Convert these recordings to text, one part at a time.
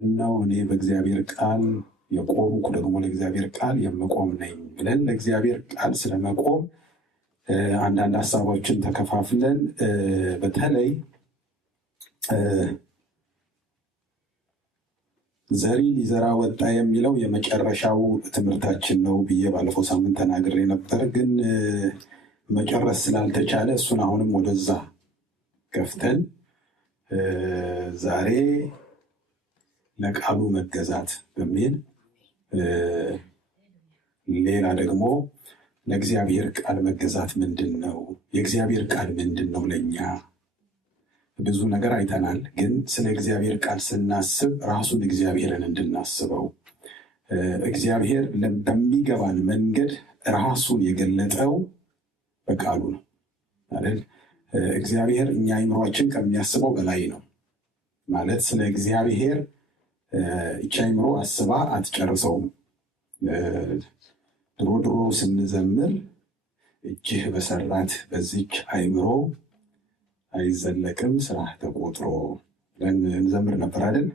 ነው እኔ በእግዚአብሔር ቃል የቆምኩ ደግሞ ለእግዚአብሔር ቃል የምቆም ነኝ ብለን ለእግዚአብሔር ቃል ስለመቆም አንዳንድ ሀሳቦችን ተከፋፍለን በተለይ ዘሪ ሊዘራ ወጣ የሚለው የመጨረሻው ትምህርታችን ነው ብዬ ባለፈው ሳምንት ተናግሬ ነበር። ግን መጨረስ ስላልተቻለ እሱን አሁንም ወደዛ ከፍተን ዛሬ ለቃሉ መገዛት በሚል ሌላ ደግሞ ለእግዚአብሔር ቃል መገዛት ምንድን ነው? የእግዚአብሔር ቃል ምንድን ነው? ለእኛ ብዙ ነገር አይተናል። ግን ስለ እግዚአብሔር ቃል ስናስብ ራሱን እግዚአብሔርን እንድናስበው እግዚአብሔር በሚገባን መንገድ ራሱን የገለጠው በቃሉ ነው አይደል? እግዚአብሔር እኛ አይምሯችን ከሚያስበው በላይ ነው ማለት ስለ እግዚአብሔር ይህች አይምሮ አስባ አትጨርሰውም። ድሮ ስንዘምር እጅህ በሰራት በዚች አይምሮ አይዘለቅም ስራ ተቆጥሮ እንዘምር ነበር አይደል?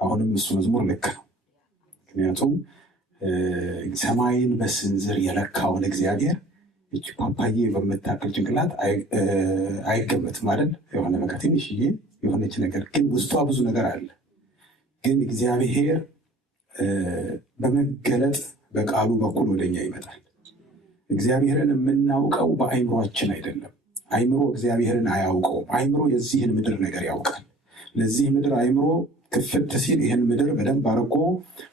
አሁንም እሱ መዝሙር ልክ ነው። ምክንያቱም ሰማይን በስንዝር የለካውን እግዚአብሔር እጅ ፓፓዬ በምታክል ጭንቅላት አይገመትም አይደል? የሆነ በቃ ትንሽዬ የሆነች ነገር ግን ውስጧ ብዙ ነገር አለ። ግን እግዚአብሔር በመገለጥ በቃሉ በኩል ወደኛ ይመጣል። እግዚአብሔርን የምናውቀው በአይምሯችን አይደለም። አይምሮ እግዚአብሔርን አያውቀውም። አይምሮ የዚህን ምድር ነገር ያውቃል። ለዚህ ምድር አይምሮ ክፍት ሲል ይህን ምድር በደንብ አድርጎ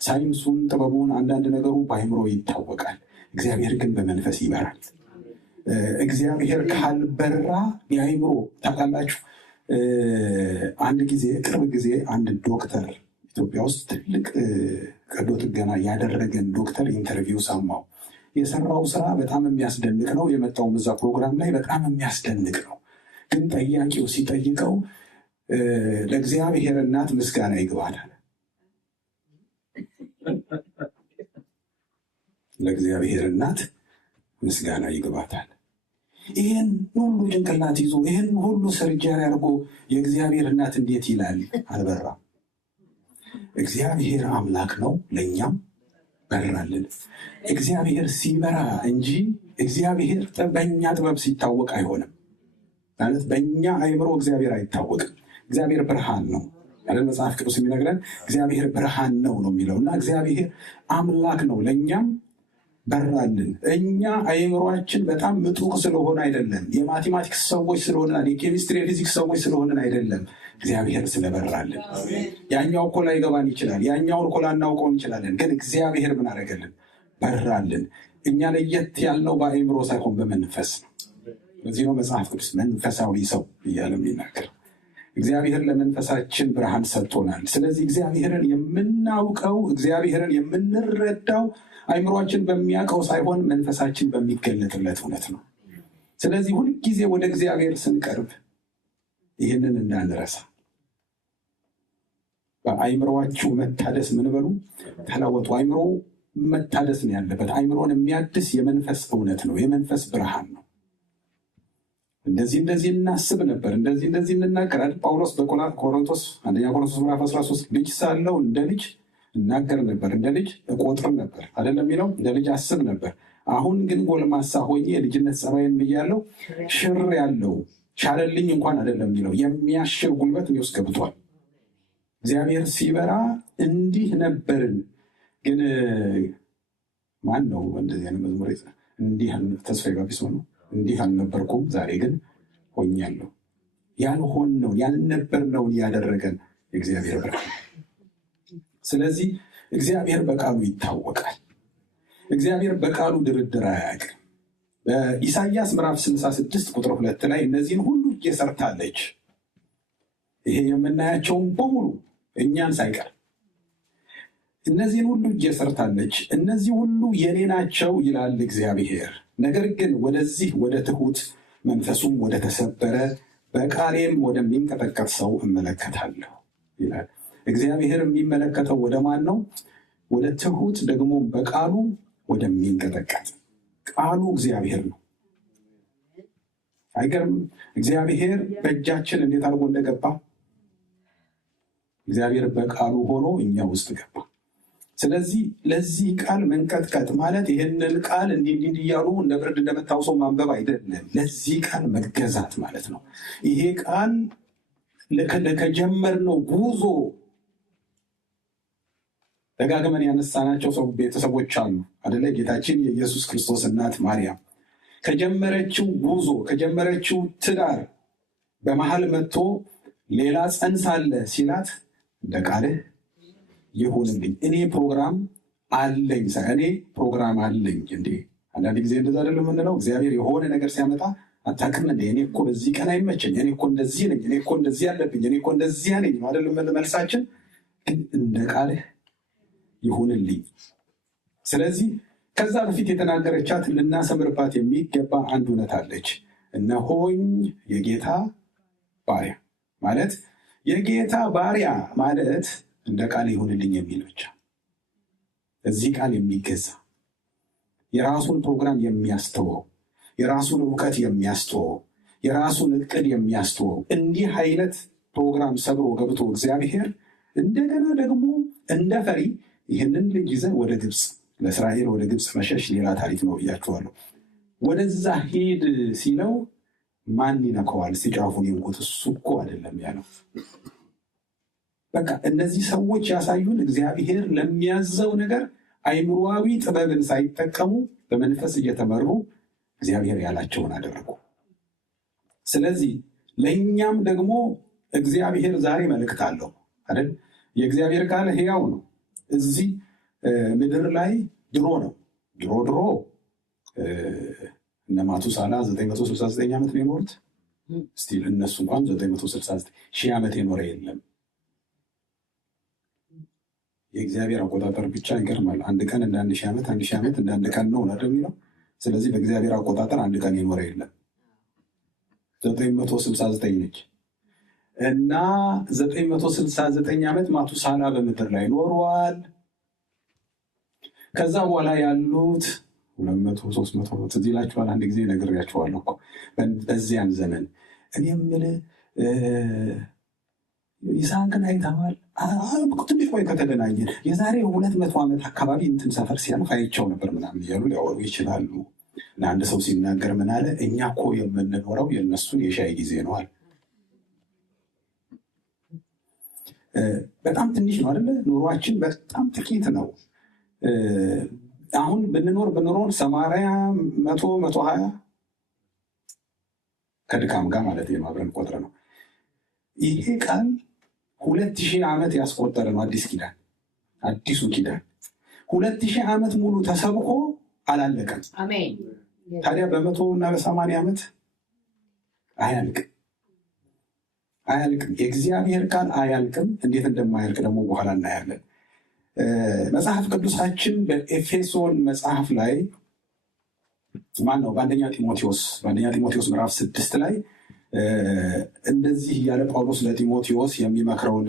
ሳይንሱን፣ ጥበቡን፣ አንዳንድ ነገሩ በአይምሮ ይታወቃል። እግዚአብሔር ግን በመንፈስ ይበራል። እግዚአብሔር ካልበራ የአይምሮ ታውቃላችሁ። አንድ ጊዜ ቅርብ ጊዜ አንድ ዶክተር ኢትዮጵያ ውስጥ ትልቅ ቀዶ ጥገና ያደረገን ዶክተር ኢንተርቪው ሰማው። የሰራው ስራ በጣም የሚያስደንቅ ነው። የመጣው እዛ ፕሮግራም ላይ በጣም የሚያስደንቅ ነው። ግን ጠያቂው ሲጠይቀው ለእግዚአብሔር እናት ምስጋና ይግባታል። ለእግዚአብሔር እናት ምስጋና ይግባታል። ይህን ሁሉ ጭንቅላት ይዞ ይህን ሁሉ ሰርጀሪ አድርጎ የእግዚአብሔር እናት እንዴት ይላል? አልበራም። እግዚአብሔር አምላክ ነው፣ ለእኛም በራልን። እግዚአብሔር ሲበራ እንጂ እግዚአብሔር በእኛ ጥበብ ሲታወቅ አይሆንም። ማለት በእኛ አይምሮ እግዚአብሔር አይታወቅም። እግዚአብሔር ብርሃን ነው ያለ መጽሐፍ ቅዱስ የሚነግረን እግዚአብሔር ብርሃን ነው የሚለው እና እግዚአብሔር አምላክ ነው፣ ለእኛም በራልን። እኛ አይምሯችን በጣም ምጡቅ ስለሆነ አይደለም፣ የማቴማቲክስ ሰዎች ስለሆነ የኬሚስትሪ የፊዚክስ ሰዎች ስለሆነን አይደለም፣ እግዚአብሔር ስለበራልን። ያኛው እኮ ላይገባን ይችላል፣ ያኛውን እኮ ላናውቀውን እንችላለን። ግን እግዚአብሔር ምን አደረገልን? በራልን። እኛ ለየት ያልነው በአይምሮ ሳይሆን በመንፈስ ነው። በዚህ ነው መጽሐፍ ቅዱስ መንፈሳዊ ሰው እያለ የሚናገር። እግዚአብሔር ለመንፈሳችን ብርሃን ሰጥቶናል። ስለዚህ እግዚአብሔርን የምናውቀው እግዚአብሔርን የምንረዳው አይምሯችን በሚያውቀው ሳይሆን መንፈሳችን በሚገለጥለት እውነት ነው። ስለዚህ ሁልጊዜ ወደ እግዚአብሔር ስንቀርብ ይህንን እንዳንረሳ። በአይምሮዋችሁ መታደስ ምን በሉ ተለወጡ። አይምሮ መታደስ ነው ያለበት። አይምሮን የሚያድስ የመንፈስ እውነት ነው፣ የመንፈስ ብርሃን ነው። እንደዚህ እናስብ ነበር፣ እንደዚህ እንናገር። ጳውሎስ በቆሮንቶስ አንደኛ ቆሮንቶስ ምዕራፍ 13 ልጅ ሳለው እንደ ልጅ እናገር ነበር፣ እንደ ልጅ እቆጥር ነበር አይደለም የሚለው፣ እንደ ልጅ አስብ ነበር። አሁን ግን ጎልማሳ ሆኜ የልጅነት ጸባይን ብያለው፣ ሽር ያለው ቻለልኝ እንኳን አይደለም የሚለው፣ የሚያሽር ጉልበት እኔ ውስጥ ገብቷል። እግዚአብሔር ሲበራ እንዲህ ነበርን። ግን ማን ነው እንደዚህ አይነት መዝሙር እንዲህ ተስፋ ጋቢስ ነው እንዲህ አልነበርኩም ዛሬ ግን ሆኛለሁ። ያልሆንነውን ያልነበርነውን ያደረገን የእግዚአብሔር ብርሃን። ስለዚህ እግዚአብሔር በቃሉ ይታወቃል። እግዚአብሔር በቃሉ ድርድር አያውቅም። በኢሳይያስ ምዕራፍ 66 ቁጥር 2 ላይ እነዚህን ሁሉ እጄ ሰርታለች። ይሄ የምናያቸውን በሙሉ እኛን ሳይቀር እነዚህን ሁሉ እጄ ሰርታለች፣ እነዚህ ሁሉ የኔ ናቸው ይላል እግዚአብሔር። ነገር ግን ወደዚህ ወደ ትሁት መንፈሱም ወደ ተሰበረ በቃሌም ወደሚንቀጠቀጥ ሰው እመለከታለሁ ይላል። እግዚአብሔር የሚመለከተው ወደ ማን ነው? ወደ ትሁት ደግሞ በቃሉ ወደሚንቀጠቀጥ። ቃሉ እግዚአብሔር ነው። አይገርም? እግዚአብሔር በእጃችን እንዴት አድርጎ እንደገባ እግዚአብሔር በቃሉ ሆኖ እኛ ውስጥ ገባ። ስለዚህ ለዚህ ቃል መንቀጥቀጥ ማለት ይህንን ቃል እንዲህ እያሉ እንደ ብርድ እንደመታው ሰው ማንበብ አይደለም። ለዚህ ቃል መገዛት ማለት ነው። ይሄ ቃል ከጀመርነው ጉዞ ደጋግመን ያነሳናቸው ቤተሰቦች አሉ አደለ? ጌታችን የኢየሱስ ክርስቶስ እናት ማርያም ከጀመረችው ጉዞ ከጀመረችው ትዳር በመሃል መጥቶ ሌላ ጸንሳለ ሲላት እንደ ቃልህ ይሁንልኝ። እኔ ፕሮግራም አለኝ እኔ ፕሮግራም አለኝ። እንዴ አንዳንድ ጊዜ እንደዛ አይደለም የምንለው? እግዚአብሔር የሆነ ነገር ሲያመጣ አታውቅም እንዴ? እኔ እኮ በዚህ ቀን አይመቸኝ፣ እኔ እኮ እንደዚህ ነኝ፣ እኔ እኮ እንደዚህ ያለብኝ፣ እኔ እኮ እንደዚያ ነኝ ነው አይደለም መልሳችን? ግን እንደ ቃልህ ይሁንልኝ። ስለዚህ ከዛ በፊት የተናገረቻት ልናሰምርባት የሚገባ አንድ እውነት አለች። እነሆኝ የጌታ ባሪያ ማለት የጌታ ባሪያ ማለት እንደ ቃል ይሁንልኝ የሚል ብቻ። እዚህ ቃል የሚገዛ የራሱን ፕሮግራም የሚያስተወው፣ የራሱን እውቀት የሚያስተወው፣ የራሱን እቅድ የሚያስተወው እንዲህ አይነት ፕሮግራም ሰብሮ ገብቶ እግዚአብሔር እንደገና ደግሞ እንደ ፈሪ ይህንን ልጅ ይዘህ ወደ ግብፅ ለእስራኤል ወደ ግብፅ መሸሽ ሌላ ታሪክ ነው ብያችኋለሁ። ወደዛ ሄድ ሲለው ማን ይነከዋል? ሲጫፉን ይንቁት። እሱ እኮ አይደለም ያለው። በቃ እነዚህ ሰዎች ያሳዩን እግዚአብሔር ለሚያዘው ነገር አይምሮአዊ ጥበብን ሳይጠቀሙ በመንፈስ እየተመሩ እግዚአብሔር ያላቸውን አደረጉ። ስለዚህ ለእኛም ደግሞ እግዚአብሔር ዛሬ መልእክት አለው አይደል? የእግዚአብሔር ቃል ሕያው ነው። እዚህ ምድር ላይ ድሮ እነ ማቱሳላ 969 ዓመት ነው የኖሩት። ስቲል እነሱ እንኳን 969 ሺህ ዓመት የኖረ የለም። የእግዚአብሔር አቆጣጠር ብቻ ይገርማል። አንድ ቀን እንደ 1000 ዓመት፣ 1000 ዓመት እንደ አንድ ቀን ነው የሚለው። ስለዚህ በእግዚአብሔር አቆጣጠር አንድ ቀን የኖረ የለም። 969 ነች እና 969 ዓመት ማቱሳላ በምድር ላይ ኖሯል። ከዛ በኋላ ያሉት 200 300 ትዝ ይላችኋል። አንድ ጊዜ ነግሬያችኋለሁ እኮ በዚያን ዘመን እኔ የምልህ ይስሐቅን አይተዋል። ትንሽ ቆይ ከተገናኘን የዛሬ 200 ዓመት አካባቢ እንትን ሰፈር ሲያልፍ አይቼው ነበር ምናምን እያሉ ሊያወሩ ይችላሉ። እና አንድ ሰው ሲናገር ምን አለ? እኛ እኮ የምንኖረው የእነሱን የሻይ ጊዜ ነዋል። በጣም ትንሽ ነው አይደለ? ኑሯችን በጣም ጥቂት ነው። አሁን ብንኖር 80 120 ከድካም ጋር ማለት ነው አብረን ቆጥረ ነው። ይሄ ቃል 2000 ዓመት ያስቆጠረ ነው። አዲሱ ኪዳን 2000 ዓመት ሙሉ ተሰብኮ አላለቀም። ታዲያ በ100 እና በ80 ዓመት አያልቅም። የእግዚአብሔር ቃል አያልቅም። እንዴት እንደማያልቅ ደግሞ በኋላ እናያለን። መጽሐፍ ቅዱሳችን በኤፌሶን መጽሐፍ ላይ በአንደኛ ጢሞቴዎስ ምዕራፍ 6 ላይ እንደዚህ ያለ ጳውሎስ ለጢሞቴዎስ የሚመክረውን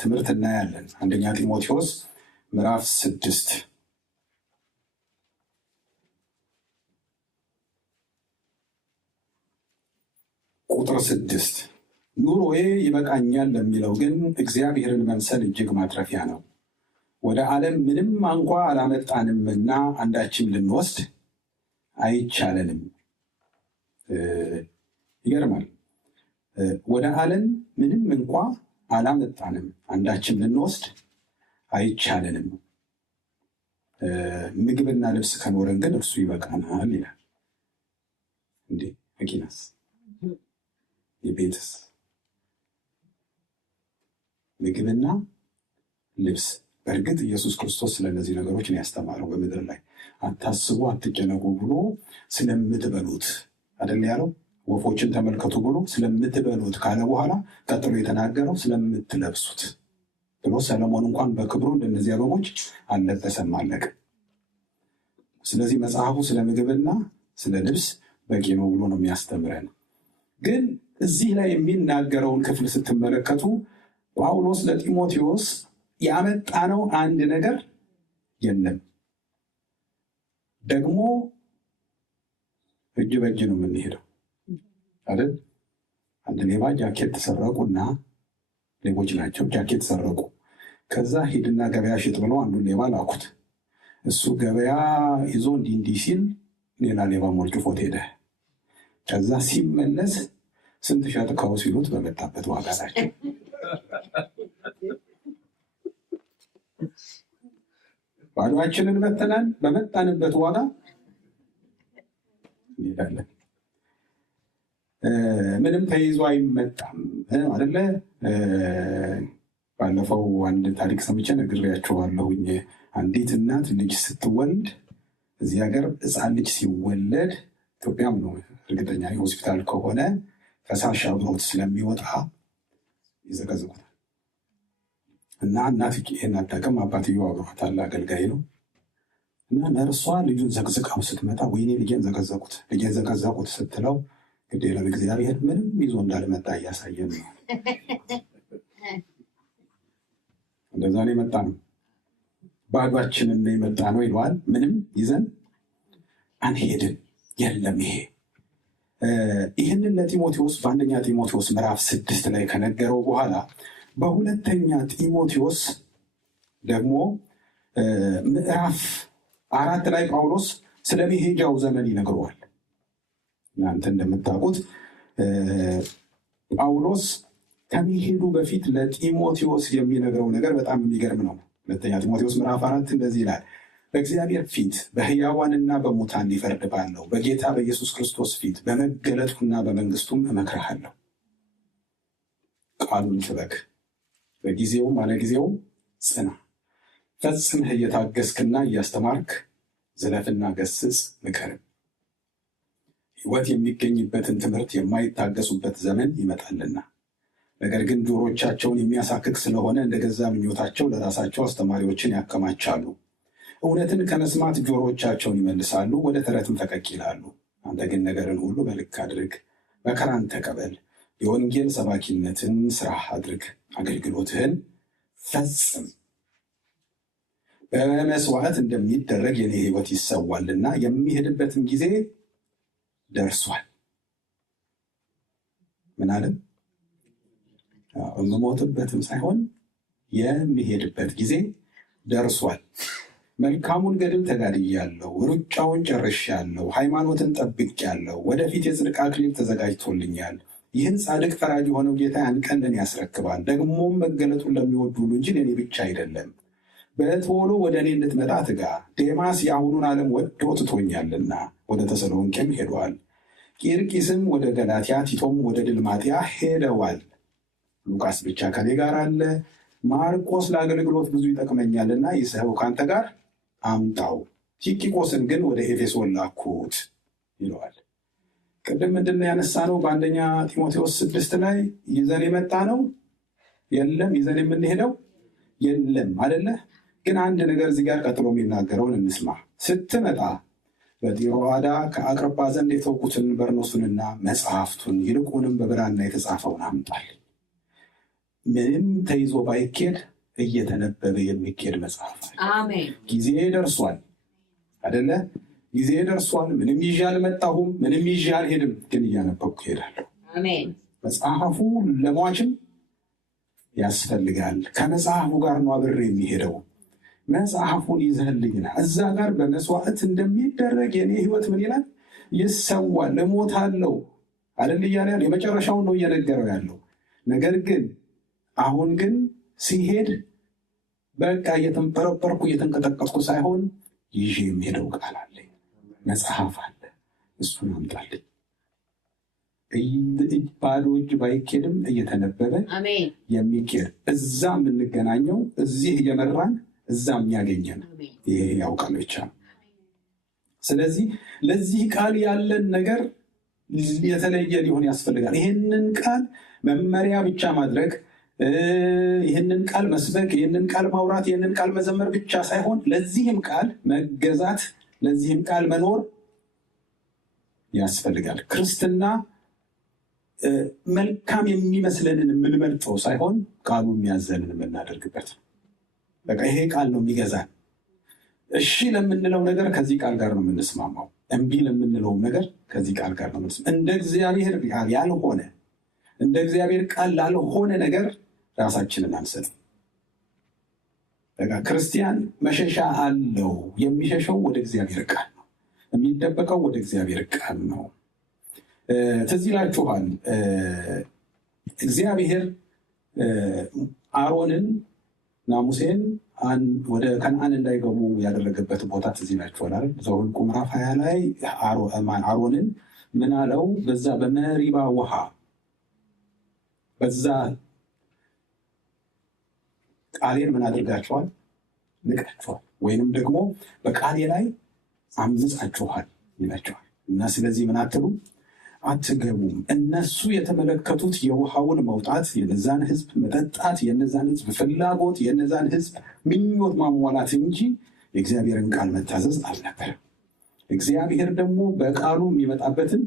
ትምህርት እናያለን። አንደኛ ጢሞቴዎስ ምዕራፍ 6 ቁጥር 6 ኑሮዬ ይበቃኛል ለሚለው ግን እግዚአብሔርን መምሰል እጅግ ማትረፊያ ነው። ወደ ዓለም ምንም እንኳ አላመጣንምና አንዳችም ልንወስድ አይቻለንም። ይገርማል። ወደ ዓለም ምንም እንኳ አላመጣንም አንዳችም ልንወስድ አይቻለንም። ምግብና ልብስ ከኖረን ግን እርሱ ይበቃናል ይላል። እንዴ መኪናስ፣ የቤትስ? ምግብና ልብስ። በእርግጥ ኢየሱስ ክርስቶስ ስለነዚህ ነገሮች ነው ያስተማረው በምድር ላይ። አታስቡ፣ አትጨነቁ ብሎ ስለምትበሉት አይደል ያለው? ወፎችን ተመልከቱ ብሎ ስለምትበሉት ካለ በኋላ ቀጥሎ የተናገረው ስለምትለብሱት ብሎ ሰለሞን እንኳን በክብሩ እንደነዚህ አበቦች አልለበሰም፣ አለቀ። ስለዚህ መጽሐፉ ስለ ምግብና ስለ ልብስ በቂ ነው ብሎ ነው የሚያስተምረን። ግን እዚህ ላይ የሚናገረውን ክፍል ስትመለከቱ ጳውሎስ ለጢሞቴዎስ ያመጣነው አንድ ነገር የለም። ደግሞ እጅ በእጅ ነው የምንሄደው አይደል? አንድ ሌባ ጃኬት ተሰረቁና ሌቦች ናቸው። ጃኬት ሰረቁ። ከዛ ሂድና ገበያ ሽጥ ብለው አንዱን ሌባ ላኩት። እሱ ገበያ ይዞ እንዲህ ሲል ሌላ ሌባ ሞልጭፎት ሄደ። ከዛ ሲመለስ ስንት ሸጥከው ሲሉት በመጣበት ዋጋ ናቸው። ባዶአችንን መተናል፣ በመጣንበት ዋጋ እንሄዳለን። ምንም ተይዞ አይመጣም አይደለ? ባለፈው አንድ ታሪክ ሰምቼ ነግሬያቸዋለሁኝ። አንዲት እናት ልጅ ስትወልድ እዚህ ሀገር ሕፃን ልጅ ሲወለድ ኢትዮጵያም ነው እርግጠኛ ሆስፒታል ከሆነ ፈሳሽ አብሮት ስለሚወጣ ይዘቀዝቁታል። እና እናት ይህን አታውቅም። አባትየው አብሯታል፣ አገልጋይ ነው። እና ነርሷ ልጁን ዘቅዝቃው ስትመጣ ወይኔ ልጄን ዘቀዘቁት ስትለው ግዴ ለእግዚአብሔር ምንም ይዞ እንዳልመጣ እያሳየን ነው። እንደዛ ነው የመጣ ነው። ባዷችንን ነው የመጣ ነው ይለዋል። ምንም ይዘን አንሄድም። የለም ይህንን ለጢሞቴዎስ በአንደኛ ጢሞቴዎስ ምዕራፍ 6 ላይ ከነገረው በኋላ በሁለተኛ ጢሞቴዎስ ደግሞ ምዕራፍ 4 ላይ ጳውሎስ ስለ መሄጃው ዘመን ይነግረዋል። እናንተ እንደምታውቁት ጳውሎስ ከመሄዱ በፊት ለጢሞቴዎስ የሚነግረው ነገር በጣም የሚገርም ነው። ሁለተኛ ጢሞቴዎስ ምዕራፍ 4 እንደዚህ ይላል፣ በእግዚአብሔር ፊት በሕያዋንና በሙታን ሊፈርድ ባለው በጌታ በኢየሱስ ክርስቶስ ፊት በመገለጡና በመንግስቱም እመክርሃለሁ። ቃሉን ስበክ፣ በጊዜውም አለጊዜውም ጽና፣ ፈጽመህ እየታገስክና እያስተማርክ ዝለፍና ገስጽ፣ ምከርም። ሕይወት የሚገኝበትን ትምህርት የማይታገሱበት ዘመን ይመጣልና፣ ነገር ግን ጆሮቻቸውን የሚያሳክክ ስለሆነ እንደ ገዛ ምኞታቸው ለራሳቸው አስተማሪዎችን ያከማቻሉ። እውነትን ከመስማት ጆሮቻቸውን ይመልሳሉ፣ ወደ ተረትም ፈቀቅ ይላሉ። አንተ ግን ነገርን ሁሉ በልክ አድርግ፣ መከራን ተቀበል፣ የወንጌል ሰባኪነትን ስራ አድርግ፣ አገልግሎትህን ፈጽም። በመስዋዕት እንደሚደረግ የኔ ሕይወት ይሰዋልና የሚሄድበትም ጊዜ ደርሷል። ምን አለም? የምሞትበትም ሳይሆን የሚሄድበት ጊዜ ደርሷል። መልካሙን ገድል ተጋድያለሁ፣ ሩጫውን ጨርሻለሁ፣ ሃይማኖትን ጠብቄያለሁ። ወደፊት የጽድቅ አክሊል ተዘጋጅቶልኛል። ይህን ጻድቅ ፈራጅ የሆነው ጌታ ያን ቀን ለእኔ ያስረክባል። ደግሞም መገለጡን ለሚወዱ ሁሉ እንጂ ለእኔ ብቻ አይደለም። በቶሎ ወደ እኔ እንድትመጣ ትጋ። ዴማስ የአሁኑን ዓለም ወዶ ትቶኛልና ወደ ተሰሎንቄም ሄዷል። ቂርቂስም ወደ ገላትያ፣ ቲቶም ወደ ድልማጥያ ሄደዋል። ሉቃስ ብቻ ከኔ ጋር አለ። ማርቆስ ለአገልግሎት ብዙ ይጠቅመኛልና ይስሐው ከአንተ ጋር አምጣው። ቲኪቆስን ግን ወደ ኤፌሶን ላኩት ይለዋል። ቅድም ምንድነው ያነሳነው? በአንደኛ ጢሞቴዎስ 6 ላይ ይዘን የመጣ ነው የለም፣ ይዘን የምንሄደው የለም አደለ? ግን አንድ ነገር እዚህ ጋር ቀጥሎ የሚናገረውን እንስማ። ስትመጣ በጢሮአዳ ከአቅርጳ ዘንድ የተውኩትን በርኖሱንና መጽሐፍቱን ይልቁንም በብራና የተጻፈውን አምጣል። ምንም ተይዞ ባይኬድ እየተነበበ የሚኬድ መጽሐፍ። ጊዜ ደርሷል አደለ? ጊዜ ደርሷል። ምንም ይዤ አልመጣሁም፣ ምንም ይዤ አልሄድም፣ ግን እያነበብኩ እሄዳለሁ። መጽሐፉ ለሟችም ያስፈልጋል። ከመጽሐፉ ጋር ነው አብሬ የሚሄደው። መጽሐፉን ይዘህልኝና እዛ ጋር በመስዋዕት እንደሚደረግ የኔ ሕይወት ምን ይላል? ይሰዋል፣ እሞታለሁ አይደል እያለ ያለው የመጨረሻውን ነው እየነገረው ያለው። ነገር ግን አሁን ግን ሲሄድ በቃ እየተንበረበርኩ እየተንቀጠቀጥኩ ሳይሆን ይዤ የሚሄደው ቃል አለ፣ መጽሐፍ አለ። እሱን አምጣልኝ። ባዶ እጅ ባይኬድም እየተነበበ የሚኬድ እዛ የምንገናኘው እዚህ እየመራን እዛ የሚያገኘን ይሄ ያውቃል ብቻ። ስለዚህ ለዚህ ቃል ያለን ነገር የተለየ ሊሆን ያስፈልጋል። ይህንን ቃል መመሪያ ብቻ ማድረግ፣ ይህንን ቃል መስበክ፣ ይህንን ቃል ማውራት፣ ይህንን ቃል መዘመር ብቻ ሳይሆን ለዚህም ቃል መገዛት፣ ለዚህም ቃል መኖር ያስፈልጋል። ክርስትና መልካም የሚመስለንን የምንመርጠው ሳይሆን ቃሉ የሚያዘንን የምናደርግበት። በቃ ይሄ ቃል ነው የሚገዛን። እሺ ለምንለው ነገር ከዚህ ቃል ጋር ነው የምንስማማው። እምቢ ለምንለውም ነገር ከዚህ ቃል ጋር ነው የምንስማማው። እንደ እግዚአብሔር ቃል ያልሆነ እንደ እግዚአብሔር ቃል ላልሆነ ነገር ራሳችንን አንሰጥም። በቃ ክርስቲያን መሸሻ አለው። የሚሸሸው ወደ እግዚአብሔር ቃል ነው። የሚደበቀው ወደ እግዚአብሔር ቃል ነው። ትዝ ይላችኋል እግዚአብሔር አሮንን እና ሙሴን ወደ ከነዓን እንዳይገቡ ያደረገበት ቦታ ትዝ ይላችኋል አይደል? ዘኍልቍ ምዕራፍ 20 ላይ አሮንን ምን አለው? በዛ በመሪባ ውሃ በዛ ቃሌን ምን አድርጋችኋል? ንቃችኋል፣ ወይንም ደግሞ በቃሌ ላይ አምጻችኋል ይላችኋል። እና ስለዚህ ምን አትሉ አትገቡም። እነሱ የተመለከቱት የውሃውን መውጣት፣ የነዛን ህዝብ መጠጣት፣ የነዛን ህዝብ ፍላጎት፣ የነዛን ህዝብ ምኞት ማሟላት እንጂ የእግዚአብሔርን ቃል መታዘዝ አልነበረም። እግዚአብሔር ደግሞ በቃሉ የሚመጣበትን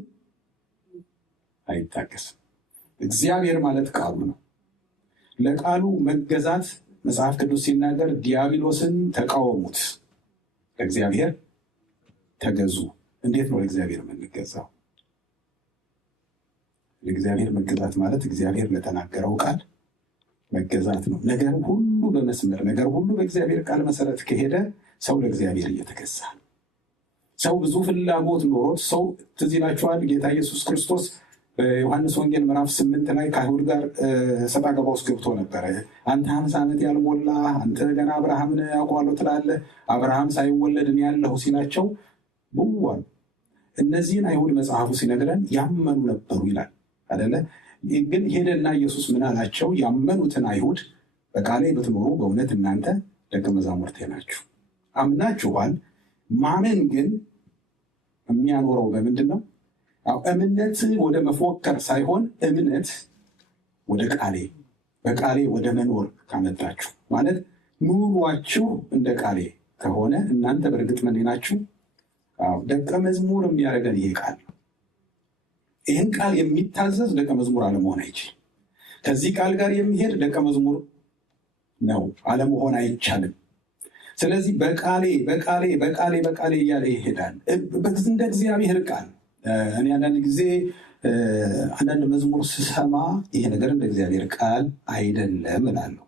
አይታገስም። እግዚአብሔር ማለት ቃሉ ነው። ለቃሉ መገዛት መጽሐፍ ቅዱስ ሲናገር ዲያብሎስን ተቃወሙት፣ ለእግዚአብሔር ተገዙ። እንዴት ነው ለእግዚአብሔር የምንገዛው? ለእግዚአብሔር መገዛት ማለት እግዚአብሔር ለተናገረው ቃል መገዛት ነው። ነገር ሁሉ በመስመር ነገር ሁሉ በእግዚአብሔር ቃል መሰረት ከሄደ ሰው ለእግዚአብሔር እየተገዛ ነው። ሰው ብዙ ፍላጎት ኖሮት ሰው ትዝ ይላችኋል ጌታ ኢየሱስ ክርስቶስ በዮሐንስ ወንጌል ምዕራፍ 8 ላይ ከአይሁድ ጋር ሰጣ ገባ ውስጥ ገብቶ ነበረ። አንተ 50 ዓመት ያልሞላ አንተ ገና አብርሃምን ያውቀዋለሁ ትላለህ፣ አብርሃም ሳይወለድ እኔ ያለሁ ሲላቸው ብዋል። እነዚህን አይሁድ መጽሐፉ ሲነግረን ያመኑ ነበሩ ይላል አይደለ? ግን ሄደና ኢየሱስ ምን አላቸው? ያመኑትን አይሁድ በቃሌ ብትኖሩ በእውነት እናንተ ደቀ መዛሙርቴ ናችሁ። አምናችኋል። ማመን ግን የሚያኖረው በምንድን ነው? እምነት ወደ መፎከር ሳይሆን እምነት ወደ ቃሌ በቃሌ ወደ መኖር ካመጣችሁ ማለት ኑሯችሁ እንደ ቃሌ ከሆነ እናንተ በእርግጥ ምን ናችሁ? ደቀ መዝሙር የሚያደርገን ይሄ ቃል ነው። ይህን ቃል የሚታዘዝ ደቀ መዝሙር አለመሆን አይችልም። ከዚህ ቃል ጋር የሚሄድ ደቀ መዝሙር ነው፣ አለመሆን አይቻልም። ስለዚህ በቃሌ በቃሌ በቃሌ በቃሌ እያለ ይሄዳል እንደ እግዚአብሔር ቃል። እኔ አንዳንድ ጊዜ አንዳንድ መዝሙር ስሰማ ይሄ ነገር እንደ እግዚአብሔር ቃል አይደለም እላለሁ።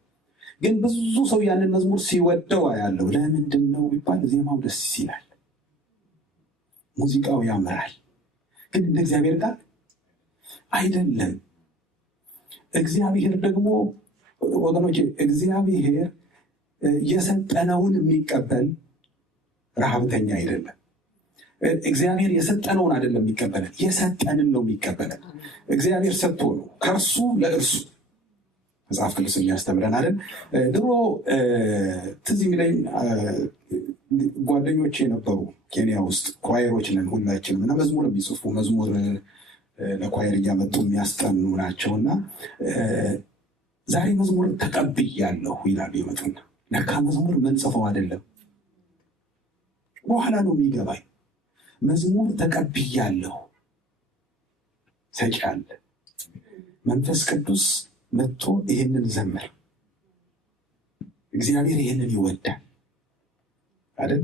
ግን ብዙ ሰው ያንን መዝሙር ሲወደው ያለው ለምንድን ነው ቢባል ዜማው ደስ ይላል፣ ሙዚቃው ያምራል። ግን እንደ እግዚአብሔር ቃል አይደለም። እግዚአብሔር ደግሞ ወገኖች እግዚአብሔር የሰጠነውን የሚቀበል ረሃብተኛ አይደለም። እግዚአብሔር የሰጠነውን አይደለም የሚቀበለን፣ የሰጠንን ነው የሚቀበለን። እግዚአብሔር ሰጥቶ ነው ከእርሱ ለእርሱ መጽሐፍ ቅዱስ የሚያስተምረን አይደል? ድሮ ትዝ የሚለኝ ጓደኞች የነበሩ ኬንያ ውስጥ ኳየሮች ነን ሁላችንም እና መዝሙር የሚጽፉ መዝሙር ለኳየር እያመጡ የሚያስጠኑ ናቸው። እና ዛሬ መዝሙር ተቀብያለሁ ይላሉ ይመጡና፣ ለካ መዝሙር ምንጽፈው አይደለም። በኋላ ነው የሚገባኝ መዝሙር ተቀብያለሁ ሰጪ አለ። መንፈስ ቅዱስ መጥቶ ይህንን ዘምር፣ እግዚአብሔር ይህንን ይወዳል አይደል?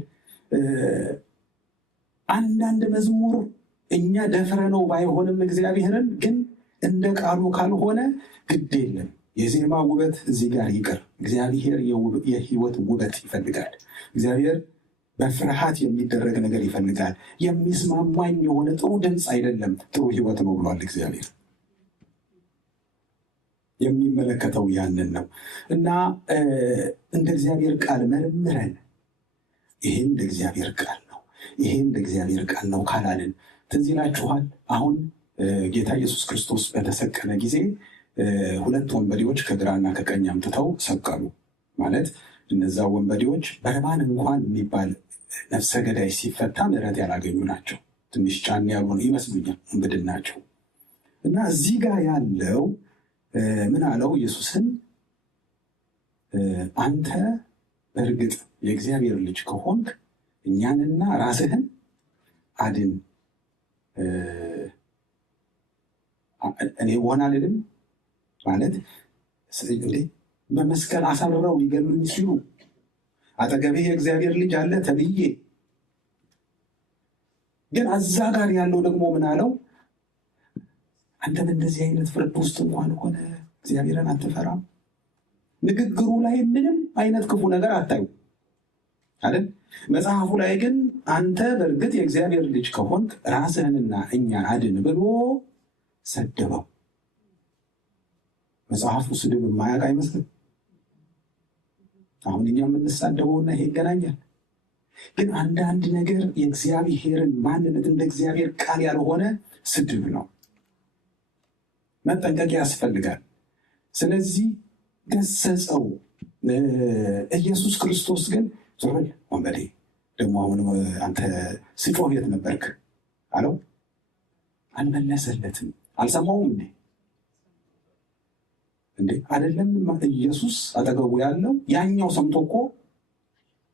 አንዳንድ መዝሙር እኛ ደፍረነው ባይሆንም እግዚአብሔርን ግን እንደ ቃሉ ካልሆነ ግድ የለም። የዜማ ውበት እዚህ ጋር ይቅር። እግዚአብሔር የህይወት ውበት ይፈልጋል። እግዚአብሔር በፍርሃት የሚደረግ ነገር ይፈልጋል። የሚስማማኝ የሆነ ጥሩ ድምፅ አይደለም፣ ጥሩ ህይወት ነው ብሏል እግዚአብሔር። የሚመለከተው ያንን ነው እና እንደ እግዚአብሔር ቃል መርምረን ይሄ እንደ እግዚአብሔር ቃል ነው፣ ይሄ እንደ እግዚአብሔር ቃል ነው ካላልን ትዝ ይላችኋል። አሁን ጌታ ኢየሱስ ክርስቶስ በተሰቀለ ጊዜ ሁለት ወንበዴዎች ከግራና ከቀኝ አምጥተው ሰቀሉ። ማለት እነዛ ወንበዴዎች በርባን እንኳን የሚባል ነፍሰ ገዳይ ሲፈታ ምሕረት ያላገኙ ናቸው። ትንሽ ጫን ያሉ ይመስሉኛል ወንበድናቸው። እና እዚህ ጋር ያለው ምን አለው ኢየሱስን? አንተ በእርግጥ የእግዚአብሔር ልጅ ከሆንክ እኛንና ራስህን አድን። እኔ ሆን አልልም ማለት እንዴ በመስቀል አሳርረው ሊገሉኝ ሲሉ አጠገቤ የእግዚአብሔር ልጅ አለ ተብዬ፣ ግን አዛ ጋር ያለው ደግሞ ምን አለው? አንተ በእንደዚህ አይነት ፍርድ ውስጥ እንኳን ሆነ እግዚአብሔርን አትፈራም? ንግግሩ ላይ ምንም አይነት ክፉ ነገር አታዩ አይደል? መጽሐፉ ላይ ግን አንተ በእርግጥ የእግዚአብሔር ልጅ ከሆንክ ራስህንና እኛን አድን ብሎ ሰደበው። መጽሐፉ ስድብ የማያውቅ አይመስልም? አሁን እኛ የምንሳደበውና ይሄ ይገናኛል። ግን አንዳንድ ነገር የእግዚአብሔርን ማንነት እንደ እግዚአብሔር ቃል ያልሆነ ስድብ ነው። መጠንቀቅ ያስፈልጋል። ስለዚህ ገሰጸው። ኢየሱስ ክርስቶስ ግን ዞር ወንበዴ፣ ደግሞ አሁን አንተ ስጮህ የት ነበርክ አለው። አልመለሰለትም። አልሰማውም እንዴ አይደለም። ኢየሱስ አጠገቡ ያለው ያኛው ሰምቶ እኮ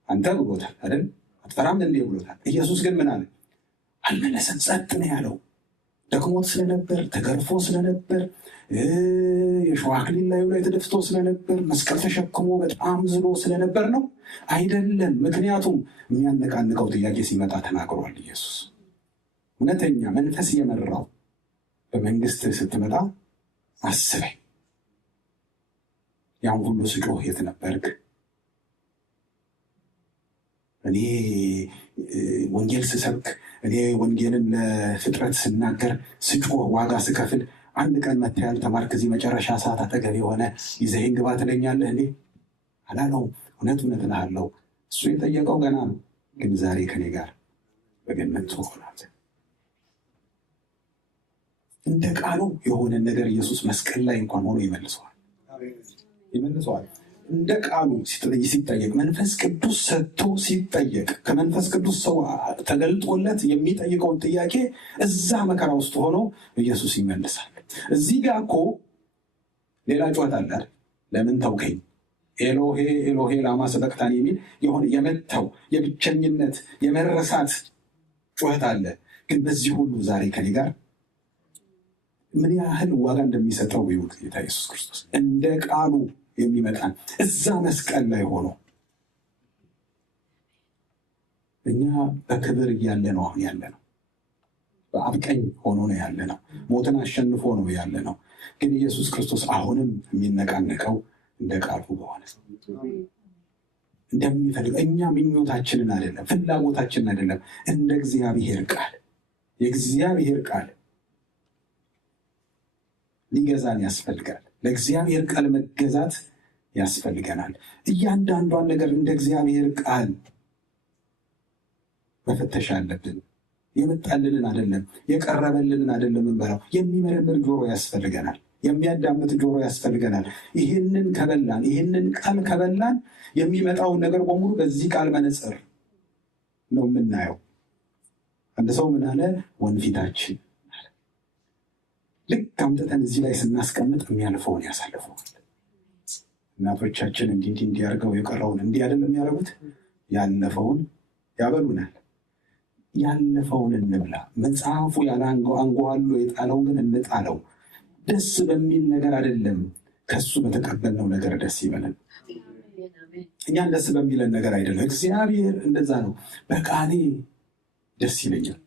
አንተ ብሎታል አይደል? አትፈራም እንዴ ብሎታል። ኢየሱስ ግን ምን አለ? አልመለሰም። ጸጥ ነው ያለው። ደክሞት ስለነበር፣ ተገርፎ ስለነበር፣ የሸዋ አክሊል ላዩ ላይ ተደፍቶ ስለነበር፣ መስቀል ተሸክሞ በጣም ዝሎ ስለነበር ነው አይደለም። ምክንያቱም የሚያነቃንቀው ጥያቄ ሲመጣ ተናግሯል ኢየሱስ። እውነተኛ መንፈስ የመራው በመንግስት ስትመጣ አስበኝ፣ ያን ሁሉ ስጮህ የት ነበርክ? እኔ ወንጌል ስሰብክ፣ እኔ ወንጌልን ለፍጥረት ስናገር፣ ስጮህ፣ ዋጋ ስከፍል፣ አንድ ቀን መተህ ያልተማርክ እዚህ መጨረሻ ሰዓት አጠገብ የሆነ ይዘኸኝ ግባ ትለኛለህ እንዴ አላለውም። እውነት እውነት እልሃለሁ እሱ የጠየቀው ገና ነው፣ ግን ዛሬ ከኔ ጋር በገነት ትሆናለህ። እንደ ቃሉ የሆነ ነገር ኢየሱስ መስቀል ላይ እንኳን ሆኖ ይመልሰዋል። እንደ ቃሉ ሲጠየቅ፣ መንፈስ ቅዱስ ሰጥቶ ሲጠየቅ፣ ከመንፈስ ቅዱስ ሰው ተገልጦለት የሚጠይቀውን ጥያቄ እዛ መከራ ውስጥ ሆኖ ኢየሱስ ይመልሳል። እዚህ ጋር እኮ ሌላ ጩኸት አለ። ለምን ተውከኝ፣ ኤሎሄ ኤሎሄ ላማ ሰበቅታኒ የሚል የሆነ የመተው የብቸኝነት የመረሳት ጩኸት አለ። ግን በዚህ ሁሉ ዛሬ ከኔ ጋር ምን ያህል ዋጋ እንደሚሰጠው ይሁት ጌታ ኢየሱስ ክርስቶስ እንደ ቃሉ የሚመጣን እዛ መስቀል ላይ ሆኖ እኛ በክብር እያለ ነው አሁን ያለ ነው። በአብ ቀኝ ሆኖ ነው ያለ ነው። ሞትን አሸንፎ ነው ያለ ነው። ግን ኢየሱስ ክርስቶስ አሁንም የሚነቃነቀው እንደ ቃሉ በሆነ እንደሚፈልግ እኛ ምኞታችንን አይደለም፣ ፍላጎታችንን አይደለም፣ እንደ እግዚአብሔር ቃል የእግዚአብሔር ቃል ሊገዛን ያስፈልጋል። ለእግዚአብሔር ቃል መገዛት ያስፈልገናል። እያንዳንዷን ነገር እንደ እግዚአብሔር ቃል መፈተሽ አለብን። የመጣልንን አይደለም፣ የቀረበልንን አይደለም እንበላው። የሚመረምር ጆሮ ያስፈልገናል። የሚያዳምጥ ጆሮ ያስፈልገናል። ይህንን ከበላን፣ ይህንን ቃል ከበላን የሚመጣውን ነገር በሙሉ በዚህ ቃል መነጽር ነው የምናየው። አንድ ሰው ምን አለ? ወንፊታችን ልክ አምጥተን እዚህ ላይ ስናስቀምጥ የሚያልፈውን ያሳልፈዋል። እናቶቻችን እንዲህ አድርገው የቀረውን እንዲህ አይደለም የሚያደርጉት፣ ያለፈውን ያበሉናል። ያለፈውን እንብላ። መጽሐፉ ያለ አንጓሎ የጣለውን ግን እንጣለው። ደስ በሚል ነገር አይደለም፣ ከሱ በተቀበልነው ነገር ደስ ይበለን። እኛን ደስ በሚለን ነገር አይደለም። እግዚአብሔር እንደዛ ነው። በቃሌ ደስ ይለኛል።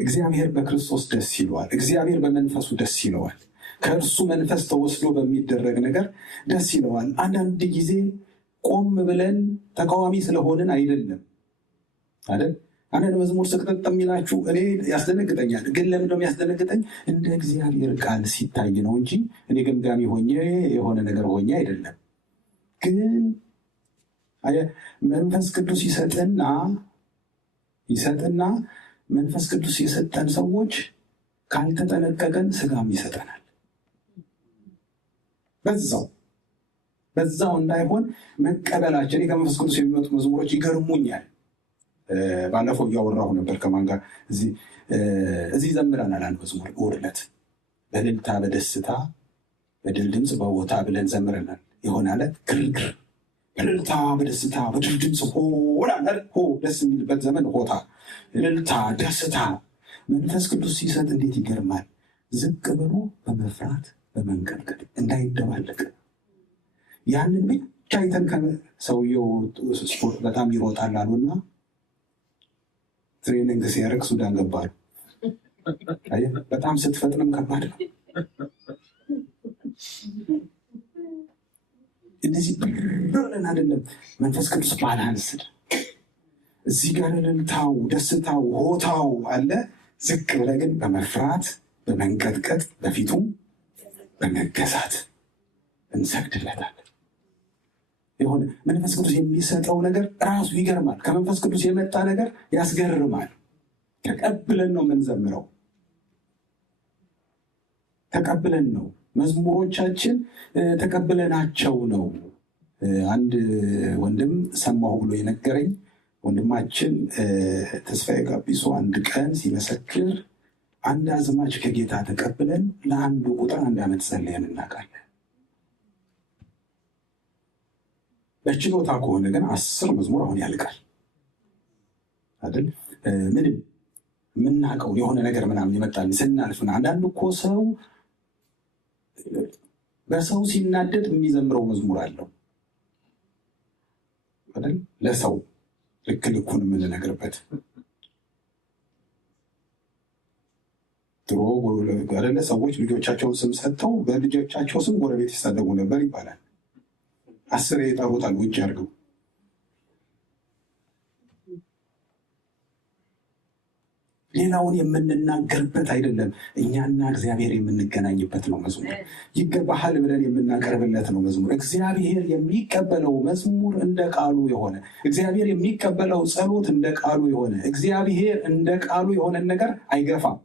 እግዚአብሔር በክርስቶስ ደስ ይለዋል። እግዚአብሔር በመንፈሱ ደስ ይለዋል። ከእርሱ መንፈስ ተወስዶ በሚደረግ ነገር ደስ ይለዋል። አንዳንድ ጊዜ ቆም ብለን ተቃዋሚ ስለሆንን አይደለም አይደል? አንዳንድ መዝሙር ስቅጥጥ የሚላችሁ እኔ ያስደነግጠኛል። ግን ለምንድነው የሚያስደነግጠኝ? እንደ እግዚአብሔር ቃል ሲታይ ነው እንጂ እኔ ገምጋሚ ሆኜ የሆነ ነገር ሆኜ አይደለም። ግን መንፈስ ቅዱስ ይሰጥና መንፈስ ቅዱስ የሰጠን ሰዎች ካልተጠነቀቀን ስጋም ይሰጠናል። በዛው እንዳይሆን መቀበላችን። ከመንፈስ ቅዱስ የሚመጡ መዝሙሮች ይገርሙኛል። ባለፈው እያወራሁ ነበር ከማን ጋር እዚህ ዘምረናል። አንድ መዝሙር እሑድ ዕለት በእልልታ በደስታ በድል ድምፅ በሆታ ብለን ዘምረናል። የሆነ አለ ግርግር እልልታ በደስታ በድል ድምፅ ሆ ደስ የሚልበት ዘመን ሆታ፣ እልልታ፣ ደስታ። መንፈስ ቅዱስ ሲሰጥ እንዴት ይገርማል። ዝቅ ብሎ በመፍራት በመንቀጥቀጥ እንዳይደባለቅ ያንን ብቻ አይተን ሰውየው ስፖርት በጣም ይሮጣል አሉና ትሬኒንግ ሲያደርግ ሱዳን ገባሉ። በጣም ስትፈጥንም ከባድ ነው። እንደዚህ ብለን አይደለም። መንፈስ ቅዱስ ባላንስድ እዚህ ጋር እልልታው፣ ደስታው፣ ሆታው አለ። ዝቅ ብለህ ግን በመፍራት በመንቀጥቀጥ በፊቱም በመገዛት እንሰግድለታለን። የሆነ መንፈስ ቅዱስ የሚሰጠው ነገር ራሱ ይገርማል። ከመንፈስ ቅዱስ የመጣ ነገር ያስገርማል። ተቀብለን ነው የምንዘምረው። ተቀብለን ነው መዝሙሮቻችን ተቀብለናቸው ነው። አንድ ወንድም ሰማሁ ብሎ የነገረኝ ወንድማችን ተስፋዬ ጋቢሶ አንድ ቀን ሲመሰክር አንድ አዝማች ከጌታ ተቀብለን ለአንዱ ቁጥር 1 ዓመት ጸልየን እናውቃለን። በችሎታ ከሆነ ግን 10 መዝሙር አሁን ያልቃል አይደል? ምንም የምናውቀው የሆነ ነገር ምናምን ይመጣል ስናልፍና አንዳንድ እኮ ሰው በሰው ሲናደድ የሚዘምረው መዝሙር አለው አይደል? ለሰው ልክ ልኩን የምንነግርበት ድሮ አይደለ? ሰዎች ልጆቻቸውን ስም ሰጥተው በልጆቻቸው ስም ጎረቤት ይሳደቡ ነበር ይባላል። 10 የጠሩታል ውጭ አድርገው። ሌላውን የምንናገርበት አይደለም፣ እኛና እግዚአብሔር የምንገናኝበት ነው መዝሙር። ይገባሃል ብለን የምናቀርብለት ነው መዝሙር። እግዚአብሔር የሚቀበለው መዝሙር እንደ ቃሉ የሆነ፣ እግዚአብሔር የሚቀበለው ጸሎት እንደ ቃሉ የሆነ፣ እግዚአብሔር እንደ ቃሉ የሆነን ነገር አይገፋም።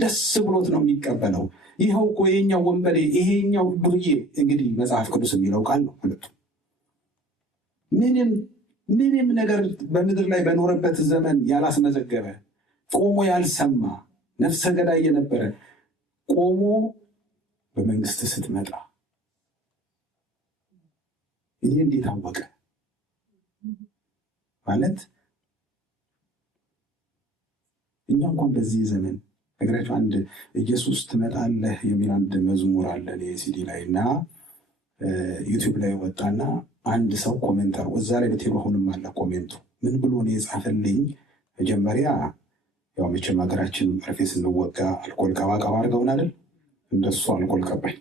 ደስ ብሎት ነው የሚቀበለው። ይኸው እኮ ይሄኛው ወንበዴ ይሄኛው ዱርዬ፣ እንግዲህ መጽሐፍ ቅዱስ የሚለው ቃል ነው ሁለቱ። ምንም ነገር በምድር ላይ በኖረበት ዘመን ያላስመዘገበ፣ ቆሞ ያልሰማ፣ ነፍሰ ገዳይ የነበረ ቆሞ በመንግስት ስትመጣ ይህ እንዴት አወቀ ማለት። እኛ እንኳን በዚህ ዘመን ነገራቸው አንድ ኢየሱስ ትመጣለህ የሚል አንድ መዝሙር አለ ሲዲ ላይ እና ዩቲዩብ ላይ ወጣና አንድ ሰው ኮሜንተር እዛ ላይ በቴሎ አሁንም አለ ኮሜንቱ ምን ብሎ ነው የጻፈልኝ? መጀመሪያ ያው መቼም ሀገራችን መርፌ ስንወጋ አልኮል ቀባቀባ አድርገውን አይደል? እንደሱ አልኮል ቀባኝ።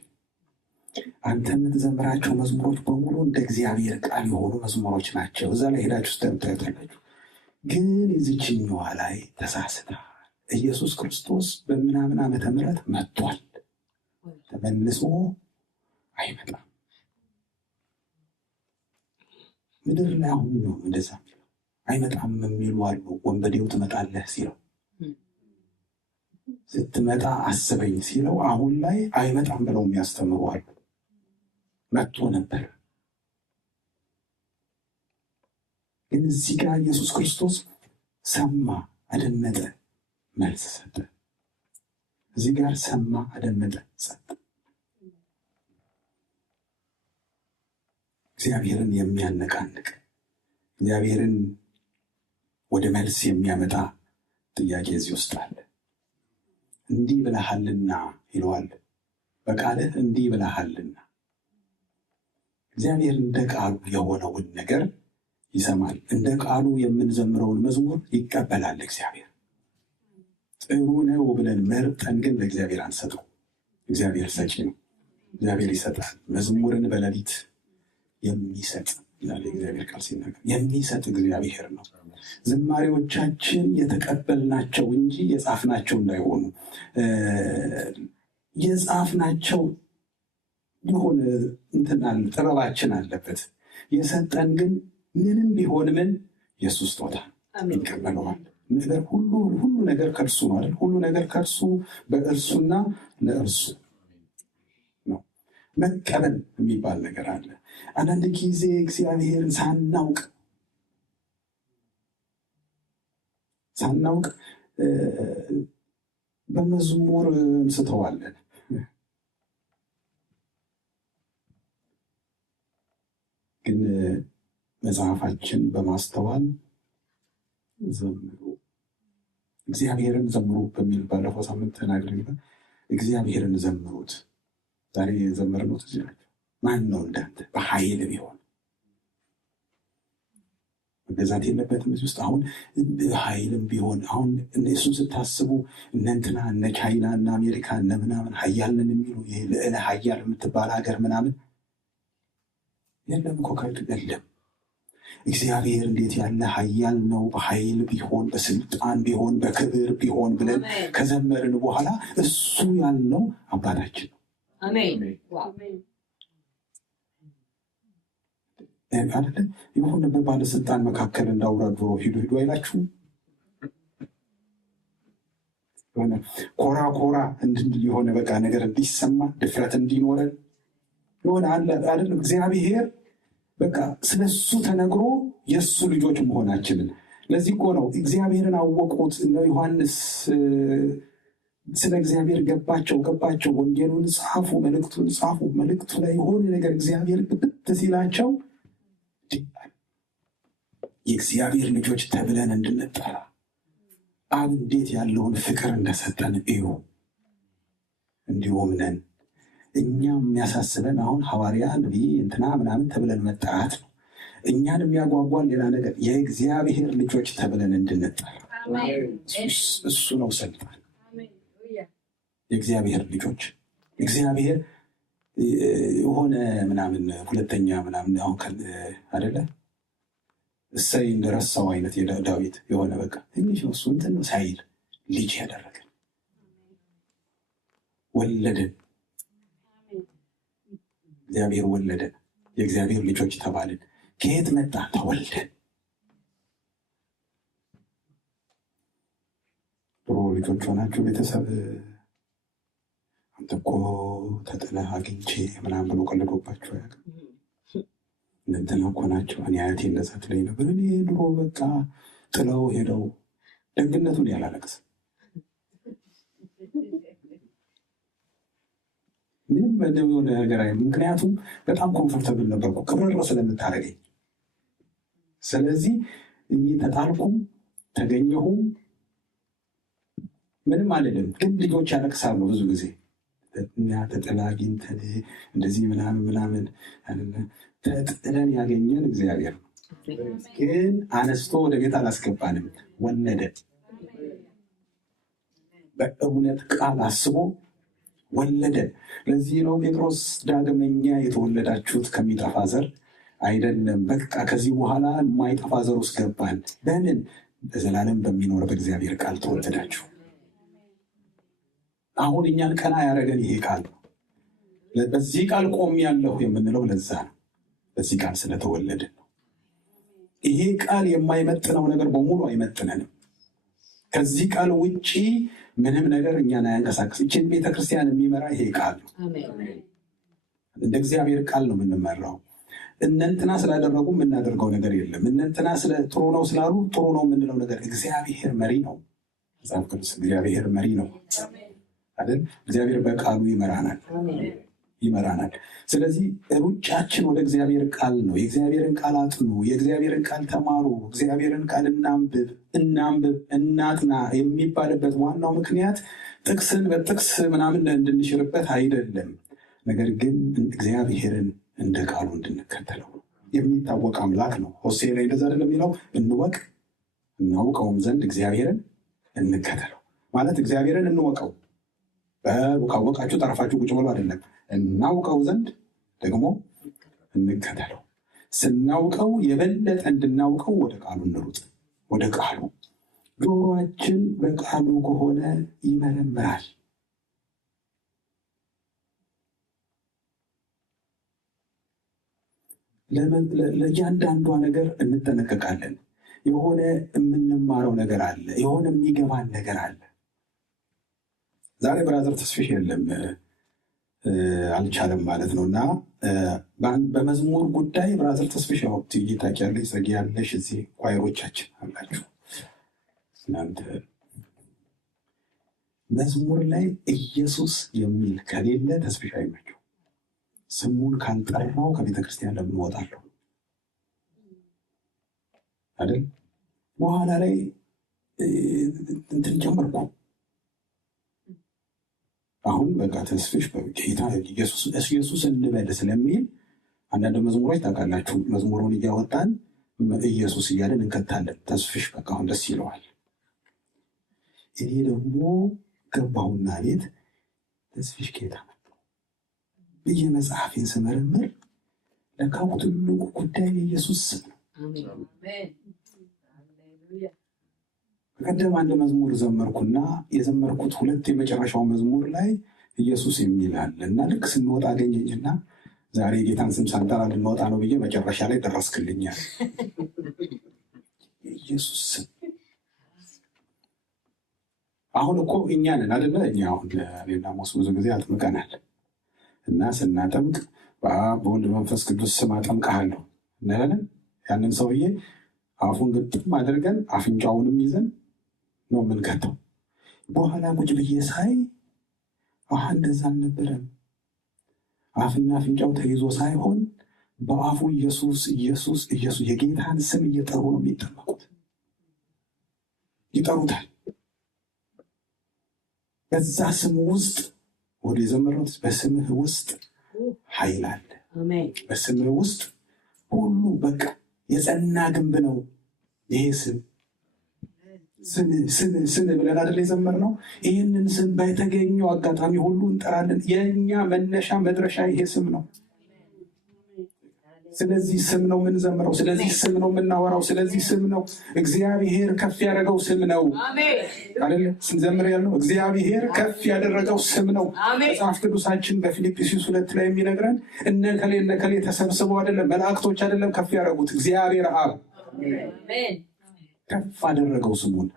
አንተ የምትዘምራቸው መዝሙሮች በሙሉ እንደ እግዚአብሔር ቃል የሆኑ መዝሙሮች ናቸው። እዛ ላይ ሄዳችሁ ስታዩታላችሁ። ግን የዚችኛዋ ላይ ተሳስተሃል። ኢየሱስ ክርስቶስ በምናምን ዓመተ ምህረት መጥቷል፣ ተመልሶ አይመጣም። ምድር ላይ አሁን ነው እንደዛ አይመጣም የሚሉ አሉ። ወንበዴው ትመጣለህ ሲለው፣ ስትመጣ አስበኝ ሲለው አሁን ላይ አይመጣም ብለው የሚያስተምሩ አሉ። መጥቶ ነበር። ግን እዚህ ጋር ኢየሱስ ክርስቶስ ሰማ፣ አደመጠ፣ መልስ ሰጠ። እዚህ ጋር ሰማ፣ አደመጠ፣ ሰጠ። እግዚአብሔርን የሚያነቃንቅ እግዚአብሔርን ወደ መልስ የሚያመጣ ጥያቄ እዚህ ውስጥ አለ። እንዲህ ብለሃልና ይለዋል በቃልህ፣ እንዲህ ብለሃልና። እግዚአብሔር እንደ ቃሉ የሆነውን ነገር ይሰማል። እንደ ቃሉ የምንዘምረውን መዝሙር ይቀበላል። እግዚአብሔር ጥሩ ነው ብለን መርጠን ግን ለእግዚአብሔር አንሰጠው። እግዚአብሔር ሰጪ ነው። እግዚአብሔር ይሰጣል። መዝሙርን በሌሊት የሚሰጥ ይላል የእግዚአብሔር ቃል ሲናገር፣ የሚሰጥ እግዚአብሔር ነው። ዝማሬዎቻችን የተቀበልናቸው እንጂ የጻፍናቸው እንዳይሆኑ። የጻፍናቸው የሆነ እንትናል ጥበባችን አለበት። የሰጠን ግን ምንም ቢሆን ምን የእሱ ስጦታ ይቀበለዋል። ነገር ሁሉ ነገር ከእርሱ ነው አይደል? ሁሉ ነገር ከእርሱ በእርሱና ለእርሱ ነው። መቀበል የሚባል ነገር አለ። አንዳንድ ጊዜ እግዚአብሔርን ሳናውቅ በመዝሙር እንስተዋለን። ግን መጽሐፋችን በማስተዋል ዘምሩ፣ እግዚአብሔርን ዘምሩ በሚል ባለፈው ሳምንት ተናግረን እግዚአብሔርን ዘምሩት። ዛሬ የዘመርነው እዚህ ናቸው። ማን ነው እንዳንተ በኃይል ቢሆን መገዛት የለበትም እዚህ ውስጥ። አሁን ኃይልም ቢሆን አሁን እነሱን ስታስቡ እነንትና እነ ቻይና እና አሜሪካ እነ ምናምን ሀያል ነን የሚሉ ይሄ ልዕለ ሀያል የምትባል ሀገር ምናምን የለም እኮ የለም። እግዚአብሔር እንዴት ያለ ኃያል ነው! በኃይል ቢሆን በስልጣን ቢሆን በክብር ቢሆን ብለን ከዘመርን በኋላ እሱ ያልነው አባታችን ነው። የሆነ በባለስልጣን መካከል እንዳውራ ዶሮ ሂዱ አይላችሁም? የሆነ ኮራ ኮራ እንድንል የሆነ በቃ ነገር እንዲሰማ ድፍረት እንዲኖረን የሆነ አይደለም። እግዚአብሔር በቃ ስለሱ ተነግሮ የእሱ ልጆች መሆናችንን። ለዚህ እኮ ነው እግዚአብሔርን አወቁት እነ ዮሐንስ ስለ እግዚአብሔር ገባቸው። ወንጌሉን ጻፉ፣ መልእክቱን ጻፉ። መልእክቱ ላይ የሆነ ነገር እግዚአብሔር ግብት ሲላቸው የእግዚአብሔር ልጆች ተብለን እንድንጠራ አብ እንዴት ያለውን ፍቅር እንደሰጠን እዩ። እንዲሁም ነን እኛም የሚያሳስበን አሁን ሐዋርያ ነቢይ እንትና ምናምን ተብለን መጠራት ነው። እኛን የሚያጓጓን ሌላ ነገር፣ የእግዚአብሔር ልጆች ተብለን እንድንጠራ እሱ ነው ሰልጣን። የእግዚአብሔር ልጆች እግዚአብሔር የሆነ ምናምን ሁለተኛ ምናምን አሁን አይደለ እሰይ እንደረሳው አይነት የዳዊት የሆነ በቃ ትንሽ ነው እሱ እንትን ነው ሳይል ልጅ ያደረገን ወለደን። እግዚአብሔር ወለደን፣ የእግዚአብሔር ልጆች ተባልን። ከየት መጣ? ተወልደን። ድሮ ልጆች ሆናችሁ ቤተሰብ አንተ እኮ ተጥለህ አግኝቼ ምናምን ብሎ ቀልዶባችሁ ያውቃል? እንትን እኮ ናቸው። እኔ አያቴ እንደዛ ትለኝ ነበር። እኔ ድሮ በቃ ጥለው ሄደው ደግነቱን ያላለቅስ ምንም የሆነ ነገር አይ። ምክንያቱም በጣም ኮምፎርተብል ነበርኩ ቅብረር ስለምታደርገኝ። ስለዚህ እኔ ተጣልኩም ተገኘሁም ምንም አልልም። ግን ልጆች ያለቅሳሉ ብዙ ጊዜ እኛ ተጥላ አግኝተን እንደዚህ ምናምን ተጥለን ያገኘን እግዚአብሔር ነው። ግን አነስቶ ወደ ቤት አላስገባንም፣ ወለደን። በእውነት ቃል አስቦ ወለደን። ለዚህ ነው ጴጥሮስ ዳግመኛ የተወለዳችሁት ከሚጠፋ ዘር አይደለም፣ በቃ ከዚህ በኋላ የማይጠፋ ዘር ውስጥ ገባን። በምን? በዘላለም በሚኖር በእግዚአብሔር ቃል ተወለዳችሁ። አሁን እኛን ቀና ያደረገን ይሄ ቃል ነው። በዚህ ቃል ቆም ያለሁ የምንለው ለዛ ነው። በዚህ ቃል ስለተወለድን ነው። ይሄ ቃል የማይመጥነው ነገር በሙሉ አይመጥነንም። ከዚህ ቃል ውጪ ምንም ነገር እኛን አያንቀሳቅስ። ይችን ቤተክርስቲያን የሚመራ ይሄ ቃል ነው። እንደ እግዚአብሔር ቃል ነው የምንመራው። እነንትና ስላደረጉ የምናደርገው ነገር የለም። እነንትና ጥሩ ነው ስላሉ ጥሩ ነው የምንለው ነገር፣ እግዚአብሔር መሪ ነው። መጽሐፍ ቅዱስ እግዚአብሔር መሪ ነው አይደል? እግዚአብሔር በቃሉ ይመራናል። ስለዚህ ሩጫችን ወደ እግዚአብሔር ቃል ነው። የእግዚአብሔርን ቃል አጥኑ፣ የእግዚአብሔርን ቃል ተማሩ፣ እግዚአብሔርን ቃል እናንብብ፣ እናጥና የሚባልበት ዋናው ምክንያት ጥቅስን በጥቅስ ምናምን እንድንሽርበት አይደለም። ነገር ግን እግዚአብሔርን እንደ ቃሉ እንድንከተለው የሚታወቅ አምላክ ነው። ሆሴዕ ላይ እንደዛ አይደለም የሚለው? እንወቅ እናውቀውም ዘንድ እግዚአብሔርን እንከተለው ማለት እግዚአብሔርን እንወቀው። ካወቃችሁ ጠረፋችሁ ቁጭ ብሎ አይደለም። እናውቀው ዘንድ ደግሞ እንከተለው። ስናውቀው የበለጠ እንድናውቀው ወደ ቃሉ እንሩጥ። ወደ ቃሉ ጆሮአችን በቃሉ ከሆነ ይመረምራል። ለእያንዳንዷ ነገር እንጠነቀቃለን። የሆነ የምንማረው ነገር አለ፣ የሆነ የሚገባን ነገር አለ። ዛሬ ብራዘር ተስፊሽ የለም አልቻለም ማለት ነው። እና በመዝሙር ጉዳይ ብራዘር ተስፊሽ ታውቂያለሽ፣ ጸጊ ያለሽ እዚህ ኳይሮቻችን አላችሁ እናንተ። መዝሙር ላይ ኢየሱስ የሚል ከሌለ ተስፊሽ አይመቸው። ስሙን ካልጠራው ከቤተክርስቲያን ለምን እወጣለሁ አይደል? በኋላ ላይ እንትን ጀመርኩ። አሁን በቃ ተስፍሽ በጌታ ኢየሱስ እንበል ስለሚል አንዳንድ መዝሙሮች ታውቃላችሁ፣ መዝሙሩን እያወጣን ኢየሱስ እያለን እንከታለን። ተስፍሽ በቃ አሁን ደስ ይለዋል። እኔ ደግሞ ገባሁና ቤት ተስፍሽ ጌታ ብዬ መጽሐፌን ስመረምር ለካ ትልቁ ጉዳይ የኢየሱስ ስም ነው። በቀደም አንድ መዝሙር ዘመርኩና የዘመርኩት ሁለት የመጨረሻው መዝሙር ላይ ኢየሱስ የሚል አለ እና ልክ ስንወጣ አገኘኝና ዛሬ ጌታን ስም ሳንጠራ ልንወጣ ነው ብዬ መጨረሻ ላይ ደረስክልኛል። ኢየሱስ ስም አሁን እኮ እኛ ነን አይደለ? እኛ አሁን ሌላ ሞስ ብዙ ጊዜ አጥምቀናል እና ስናጠምቅ በአብ በወልድ መንፈስ ቅዱስ ስም አጠምቅሃለሁ እንላለን። ያንን ሰውዬ አፉን ግጥም አድርገን አፍንጫውንም ይዘን ነው የምንከተው። በኋላ ቁጭ ብዬ ሳይ እንደዛ አልነበረም። አፍና አፍንጫው ተይዞ ሳይሆን በአፉ ኢየሱስ ኢየሱስ ኢየሱስ የጌታን ስም እየጠሩ ነው የሚጠመቁት። ይጠሩታል። በዛ ስም ውስጥ ወደ ዘመሩት በስምህ ውስጥ ኃይል አለ። በስምህ ውስጥ ሁሉ በቃ የጸና ግንብ ነው ይሄ ስም። ስም ብለን አይደል የዘመርነው? ይህንን ስም በተገኘው አጋጣሚ ሁሉ እንጠራለን። የእኛ መነሻ መድረሻ ይሄ ስም ነው። ስለዚህ ስም ነው የምንዘምረው። ስለዚህ ስም ነው የምናወራው። ስለዚህ ስም ነው እግዚአብሔር ከፍ ያደረገው ስም ነው አይደል? ስንዘምር ያለው እግዚአብሔር ከፍ ያደረገው ስም ነው። መጽሐፍ ቅዱሳችን በፊልጵስዩስ 2 ላይ የሚነግረን እነከሌ ተሰብስበው አይደለም፣ መላእክቶች አይደለም ከፍ ያደረጉት፣ እግዚአብሔር አብ ከፍ አደረገው ስሙን።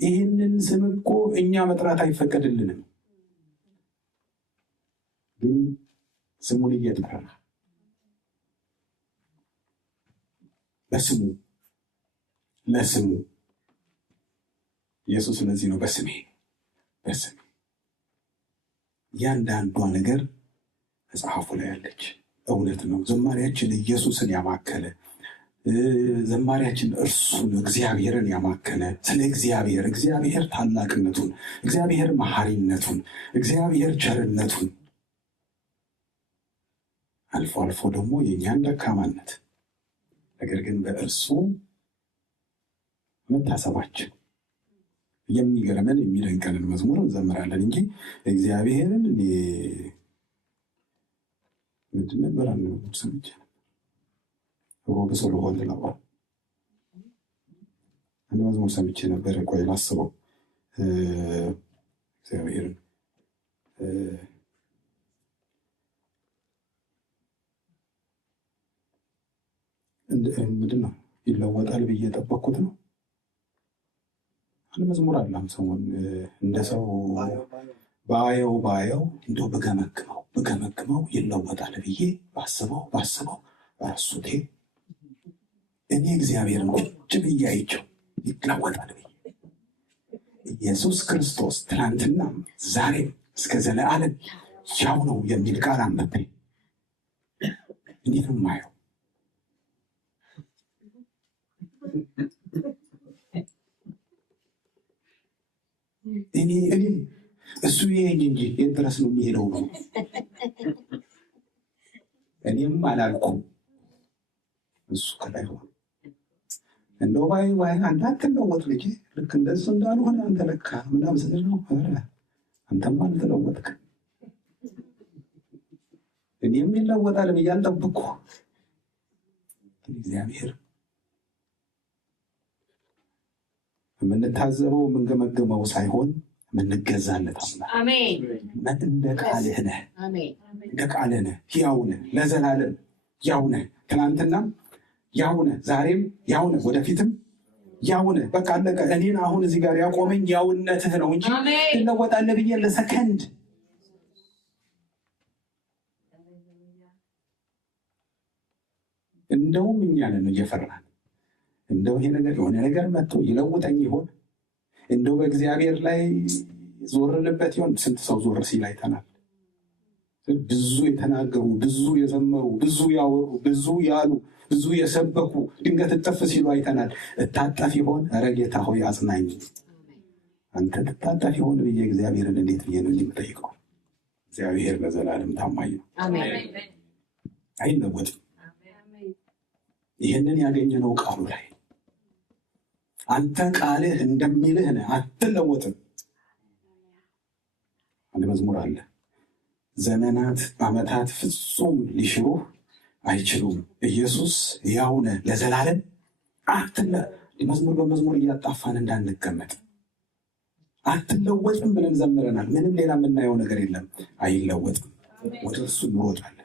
ይህንን ስም እኮ እኛ መጥራት አይፈቀድልንም፣ ግን ስሙን እየጠራ በስሙ ለስሙ ኢየሱስ ስለዚህ ነው በስሜ ያንዳንዷ ነገር መጽሐፉ ላይ ያለች እውነት ነው። ዘማሪያችን ኢየሱስን ያማከለ ዘማሪያችን እርሱን እግዚአብሔርን ያማከለ ስለ እግዚአብሔር ታላቅነቱን፣ እግዚአብሔር መሐሪነቱን፣ እግዚአብሔር ቸርነቱን፣ አልፎ አልፎ ደግሞ የእኛን ደካማነት ነገር ግን በእርሱ መታሰባችን የሚገርመን የሚደንቀንን መዝሙር እንዘምራለን እንጂ እግዚአብሔርን ምንድን ነበር አንድ መዝሙር ሰምቼ ሮብ ስለሆነ ነው አንድ መዝሙር ሰምቼ ነበር። ቆይ ላስበው። እግዚአብሔርን ምንድን ነው ይለወጣል ብዬ የጠበቅኩት ነው። አንድ መዝሙር አለም ሰሞን እንደ ሰው ባየው እንደው በገመግመው ይለወጣል ብዬ ባስበው ራሱቴ እኔ እግዚአብሔርን ቁጭ ብዬ አይቼው ይለወጣል ብዬ ኢየሱስ ክርስቶስ ትናንትና ዛሬም እስከ ዘለዓለም ያው ነው የሚል ቃል አንብቤ እንዴት ነው የማየው? እኔ እሱ ይሄኝ እንጂ የት ድረስ ነው የሚሄደው ነው። እኔም አላልኩም እሱ ከላይ ሆነ እንደው ባይ አንተ አትለወጥ ልጅ ልክ እንደሱ እንዳልሆነ አንተ ለካ ምናምን ስትል ነው አንተማ አልተለወጥክ። እኔም ይለወጣል ብዬ አልጠበቅኩ። እግዚአብሔር የምንታዘበው የምንገመገመው ሳይሆን የምንገዛለት አሜን። እንደ ቃልህ ነህ፣ እንደ ቃልህ ነህ፣ ሕያው ነህ፣ ለዘላለም ያው ነህ። ትናንትና ያው ነህ፣ ዛሬም ያው ነህ፣ ወደፊትም ያው ነህ። በቃ አለቀ። እኔን አሁን እዚህ ጋር ያቆመኝ ያውነትህ ነው እንጂ ትለወጣለህ ብዬ ለሰከንድ እንደውም እኛ ነን እየፈራን እንደው ይሄ ነገር የሆነ ነገር መጥቶ ይለውጠኝ ይሆን? እንደው በእግዚአብሔር ላይ ዞርንበት ይሆን? ስንት ሰው ዞር ሲል አይተናል። ብዙ የተናገሩ፣ ብዙ የዘመሩ፣ ብዙ ያወሩ፣ ብዙ ያሉ፣ ብዙ የሰበኩ ድንገት እጠፍ ሲሉ አይተናል። እታጠፍ ይሆን? ኧረ ጌታ ሆይ አጽናኝ፣ አንተ ትታጠፍ ይሆን ብዬ እግዚአብሔርን እንዴት ብዬ ነው የምጠይቀው? እግዚአብሔር ለዘላለም ታማኝ ነው፣ አይለወጥም። ይህንን ያገኘነው ቃሉ ላይ አንተ ቃልህ እንደሚልህ ነህ፣ አትለወጥም። አንድ መዝሙር አለ ዘመናት ዓመታት ፍጹም ሊሽሩህ አይችሉም። ኢየሱስ ያው ነህ ለዘላለም መዝሙር በመዝሙር እያጣፋን እንዳንቀመጥ አትለወጥም ብለን ዘምረናል። ምንም ሌላ የምናየው ነገር የለም። አይለወጥም። ወደ እርሱ እንሮጣለን፣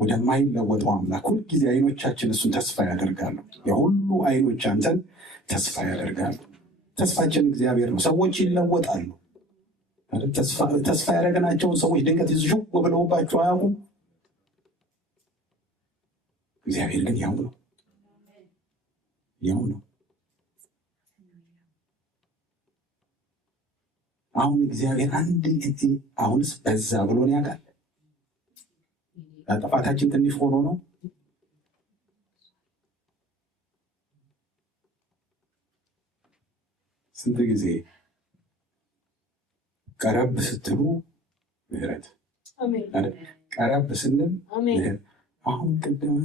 ወደማይለወጠው አምላክ። ሁልጊዜ አይኖቻችን እሱን ተስፋ ያደርጋሉ። የሁሉ አይኖች አንተን ተስፋ ያደርጋሉ። ተስፋችን እግዚአብሔር ነው። ሰዎች ይለወጣሉ። ተስፋ ያደረገናቸውን ሰዎች ድንገት ይዝሹ ብለውባቸው አያውቁም። እግዚአብሔር ግን ያው ነው፣ ያው ነው። አሁን እግዚአብሔር አንድ ጊዜ አሁንስ በዛ ብሎን ያውቃል። ጥፋታችን ትንሽ ሆኖ ነው። ስንት ጊዜ ቀረብ ስትሉ ምህረት፣ ቀረብ ስንል አሁን ቅድም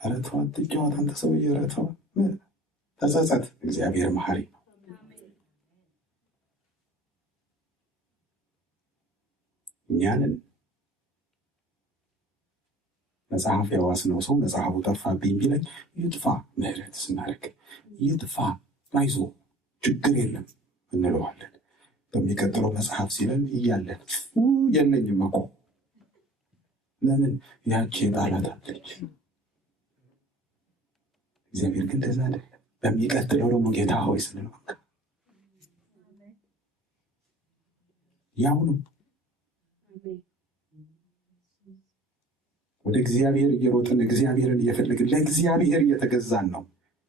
ረተዋ ትጫወት አንተ ሰውዬ ረተዋ ተጸጸት። እግዚአብሔር መሐሪ ነው። እኛንን መጽሐፍ የዋስነው ሰው መጽሐፉ ጠፋብኝ ቢለኝ ይጥፋ፣ ምህረት ስናደርግ ይጥፋ፣ አይዞ ችግር የለም እንለዋለን። በሚቀጥለው መጽሐፍ ሲለን እያለን የለኝም እኮ ለምን ያቺ የጣላት አለች። እግዚአብሔር ግን እንደዛ አይደለም። በሚቀጥለው ደግሞ ጌታ ሆይ ስንለው ያው ነው። ወደ እግዚአብሔር እየሮጥን እግዚአብሔርን እየፈለግን ለእግዚአብሔር እየተገዛን ነው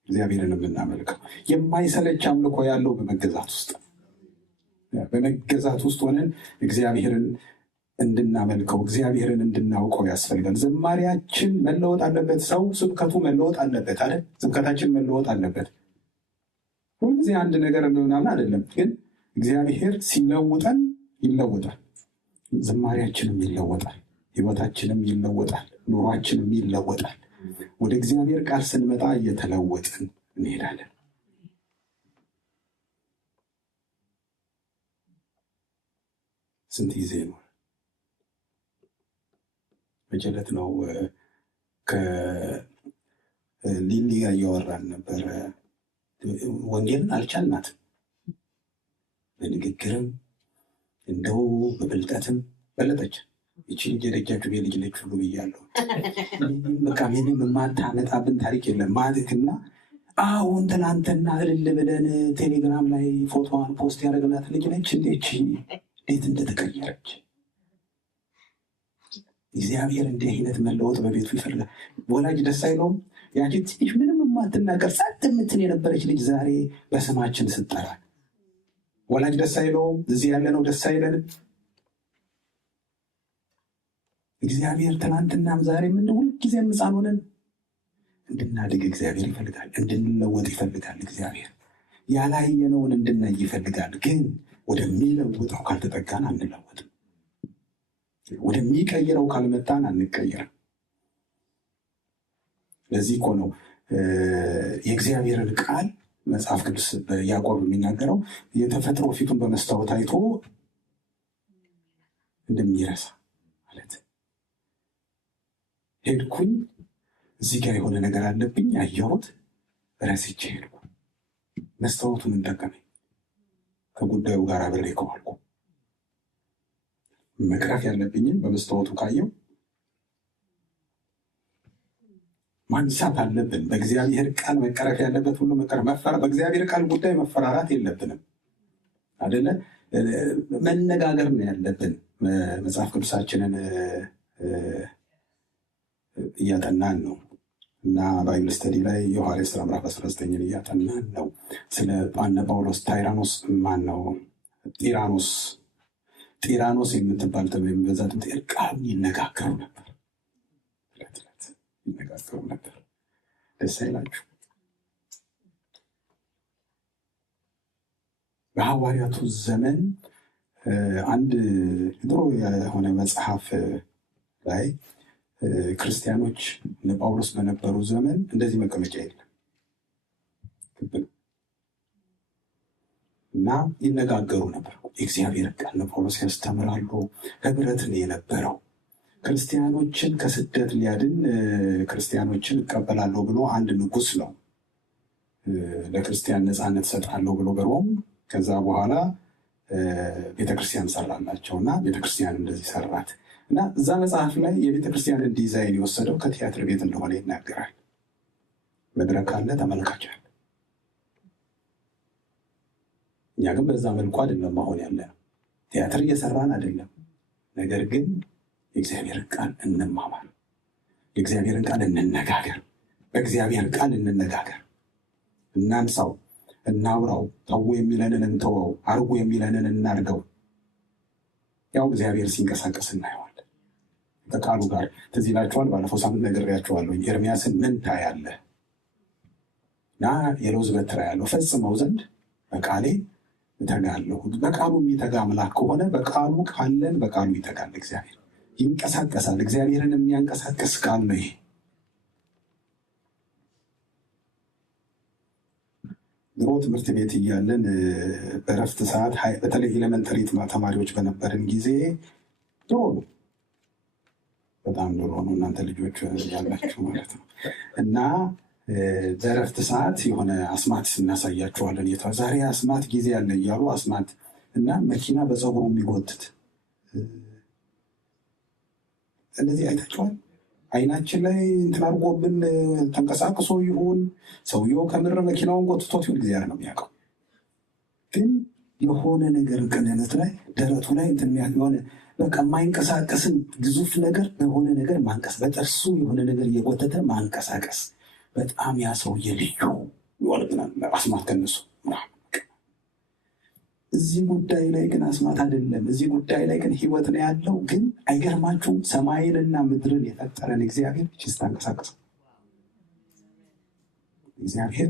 እግዚአብሔርን የምናመልከው። የማይሰለች አምልኮ ያለው በመገዛት ውስጥ ሆነን እግዚአብሔርን እንድናመልከው እግዚአብሔርን እንድናውቀው ያስፈልጋል። ዝማሪያችን መለወጥ አለበት። ሰው ስብከቱ መለወጥ አለበት አይደል? ስብከታችን መለወጥ አለበት። ሁልጊዜ አንድ ነገር እንሆናለን አይደለም፣ ግን እግዚአብሔር ሲለውጠን ይለወጣል። ዝማሪያችንም ይለወጣል፣ ህይወታችንም ይለወጣል፣ ኑሯችንም ይለወጣል። ወደ እግዚአብሔር ቃል ስንመጣ እየተለወጥን እንሄዳለን። ስንት ጊዜ ነው በጀለት ነው ከሊሊ ጋር እያወራን ነበረ። ወንጌልን አልቻልናትም። በንግግርም እንደው በብልጠትም በለጠች። ይቺ ልጅ የደጃችሁ ልጅ ነች ሁሉ ብያለሁ። በቃ ምንም የማታመጣብን ታሪክ የለም ማለትና አሁን ትናንትና እልል ብለን ቴሌግራም ላይ ፎቶዋን ፖስት ያደረግናት ልጅ ነች። እንዴት እንደተቀየረች እግዚአብሔር እንዲህ አይነት መለወጥ በቤቱ ይፈልጋል። ወላጅ ደስ አይለውም? ያቺ ትንሽ ምንም የማትናገር ጸጥ የምትል የነበረች ልጅ ዛሬ በስማችን ስጠራ ወላጅ ደስ አይለውም? እዚህ ያለ ነው ደስ አይለንም? እግዚአብሔር ትናንትናም ዛሬ ምን ሁልጊዜም ሕፃን ሆነን እንድናድግ እግዚአብሔር ይፈልጋል። እንድንለወጥ ይፈልጋል። እግዚአብሔር ያላየነውን እንድናይ ይፈልጋል። ግን ወደሚለውጠው ካልተጠጋን አንለወጥም። ወደሚቀይረው ካልመጣን አንቀይርም። ለዚህ እኮ ነው የእግዚአብሔርን ቃል መጽሐፍ ቅዱስ ያዕቆብ የሚናገረው የተፈጥሮ ፊቱን በመስታወት አይቶ እንደሚረሳ ማለት። ሄድኩኝ እዚህ ጋር የሆነ ነገር አለብኝ፣ አየሁት፣ ረስቼ ሄድኩ። መስታወቱን እንጠቀመኝ ከጉዳዩ ጋር አብሬ ከዋልኩ መቅረፍ ያለብኝም በመስታወቱ ካየው ማንሳት አለብን። በእግዚአብሔር ቃል መቀረፍ ያለበት ሁሉ በእግዚአብሔር ቃል ጉዳይ መፈራራት የለብንም አደለ? መነጋገር ነው ያለብን። መጽሐፍ ቅዱሳችንን እያጠናን ነው እና ባይብል ስተዲ ላይ የሐዋርያት ሥራ ምዕራፍ 19 እያጠናን ነው። ስለ ጳውሎስ ጢራኖስ የምትባል በዛ ቃል ይነጋገሩ ነበር። ደስ አይላችሁ? በሐዋርያቱ ዘመን አንድ ድሮ የሆነ መጽሐፍ ላይ ክርስቲያኖች ለጳውሎስ በነበሩ ዘመን እንደዚህ መቀመጫ የለም፣ እና ይነጋገሩ ነበር። የእግዚአብሔር ቃል ነው። ጳውሎስ ያስተምራሉ። ህብረት ነው የነበረው። ክርስቲያኖችን ከስደት ሊያድን ክርስቲያኖችን እቀበላለሁ ብሎ አንድ ንጉሥ ነው ለክርስቲያን ነፃነት ሰጣለሁ ብሎ በሮም። ከዛ በኋላ ቤተክርስቲያን ሰራላቸው እና ቤተክርስቲያን እንደዚህ ሰራት እና እዛ መጽሐፍ ላይ የቤተክርስቲያንን ዲዛይን የወሰደው ከቲያትር ቤት እንደሆነ ይናገራል። መድረክ አለ፣ ተመልካች አለ። እኛ ግን በዛ መልኩ አይደለም አሁን ያለ ነው። ቲያትር እየሰራን አይደለም። ነገር ግን የእግዚአብሔርን ቃል እንማማር፣ የእግዚአብሔርን ቃል እንነጋገር፣ በእግዚአብሔር ቃል እንነጋገር። እናንሳው፣ እናውራው፣ ተው የሚለንን እንተወው፣ አርጉ የሚለንን እናርገው። ያው እግዚአብሔር ሲንቀሳቀስ እናየዋለን። ከቃሉ ጋር ትዝ ይላችኋል፣ ባለፈው ሳምንት ነግሬያችኋለሁ። ኤርምያስን ምን ታያለህ? ና የለውዝ በትር ያለው ፈጽመው ዘንድ በቃሌ እተጋለሁ። በቃሉ የሚተጋ አምላክ ከሆነ በቃሉ ካለን በቃሉ ይተጋል። እግዚአብሔር ይንቀሳቀሳል። እግዚአብሔርን የሚያንቀሳቀስ ቃል ነው ይሄ። ድሮ ትምህርት ቤት እያለን በረፍት ሰዓት በተለይ ኤሌመንተሪ ተማሪዎች በነበርን ጊዜ ድሮ ነው፣ በጣም ድሮ ነው፣ እናንተ ልጆች ያላችሁ ማለት ነው። እና በረፍት ሰዓት የሆነ አስማት እናሳያችኋለን። ዛሬ አስማት ጊዜ ያለ እያሉ አስማት እና መኪና በፀጉሩ የሚጎትት እንደዚህ አይታችኋል። አይናችን ላይ እንትን አድርጎብን ተንቀሳቅሶ ይሁን ሰውየው ከምር መኪናውን ጎትቶት ይሁን እግዚአብሔር ነው የሚያውቀው። ግን የሆነ ነገር ቅንነት ላይ ደረቱ ላይ እንትን የሆነ በቃ የማይንቀሳቀስን ግዙፍ ነገር በሆነ ነገር ማንቀስ፣ በጥርሱ የሆነ ነገር እየጎተተ ማንቀሳቀስ፣ በጣም ያ ሰውዬ ልዩ ይወልብናል። አስማት ከነሱ እዚህ ጉዳይ ላይ ግን አስማት አይደለም። እዚህ ጉዳይ ላይ ግን ህይወት ነው ያለው። ግን አይገርማችሁም? ሰማይንና ምድርን የፈጠረን እግዚአብሔር እቺስ ታንቀሳቀሰው። እግዚአብሔር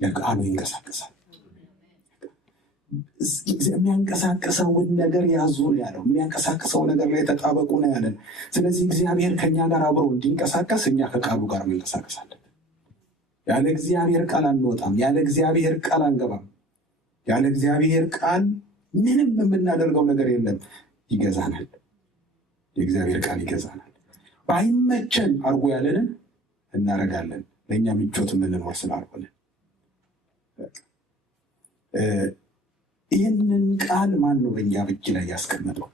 ለቃሉ ይንቀሳቀሳል። የሚያንቀሳቀሰውን ነገር ያዙ ነው ያለው። የሚያንቀሳቀሰው ነገር ላይ ተጣበቁ ነው ያለን። ስለዚህ እግዚአብሔር ከኛ ጋር አብሮ እንዲንቀሳቀስ እኛ ከቃሉ ጋር እንንቀሳቀሳለን። ያለ እግዚአብሔር ቃል አንወጣም። ያለ እግዚአብሔር ቃል አንገባም። ያለ እግዚአብሔር ቃል ምንም የምናደርገው ነገር የለም። ይገዛናል። የእግዚአብሔር ቃል ይገዛናል። ባይመቸን አርጎ ያለንን እናረጋለን። ለእኛ ምቾት የምንኖር ስላልሆነ ይህንን ቃል ማን ነው በእኛ እጅ ላይ ያስቀመጠው?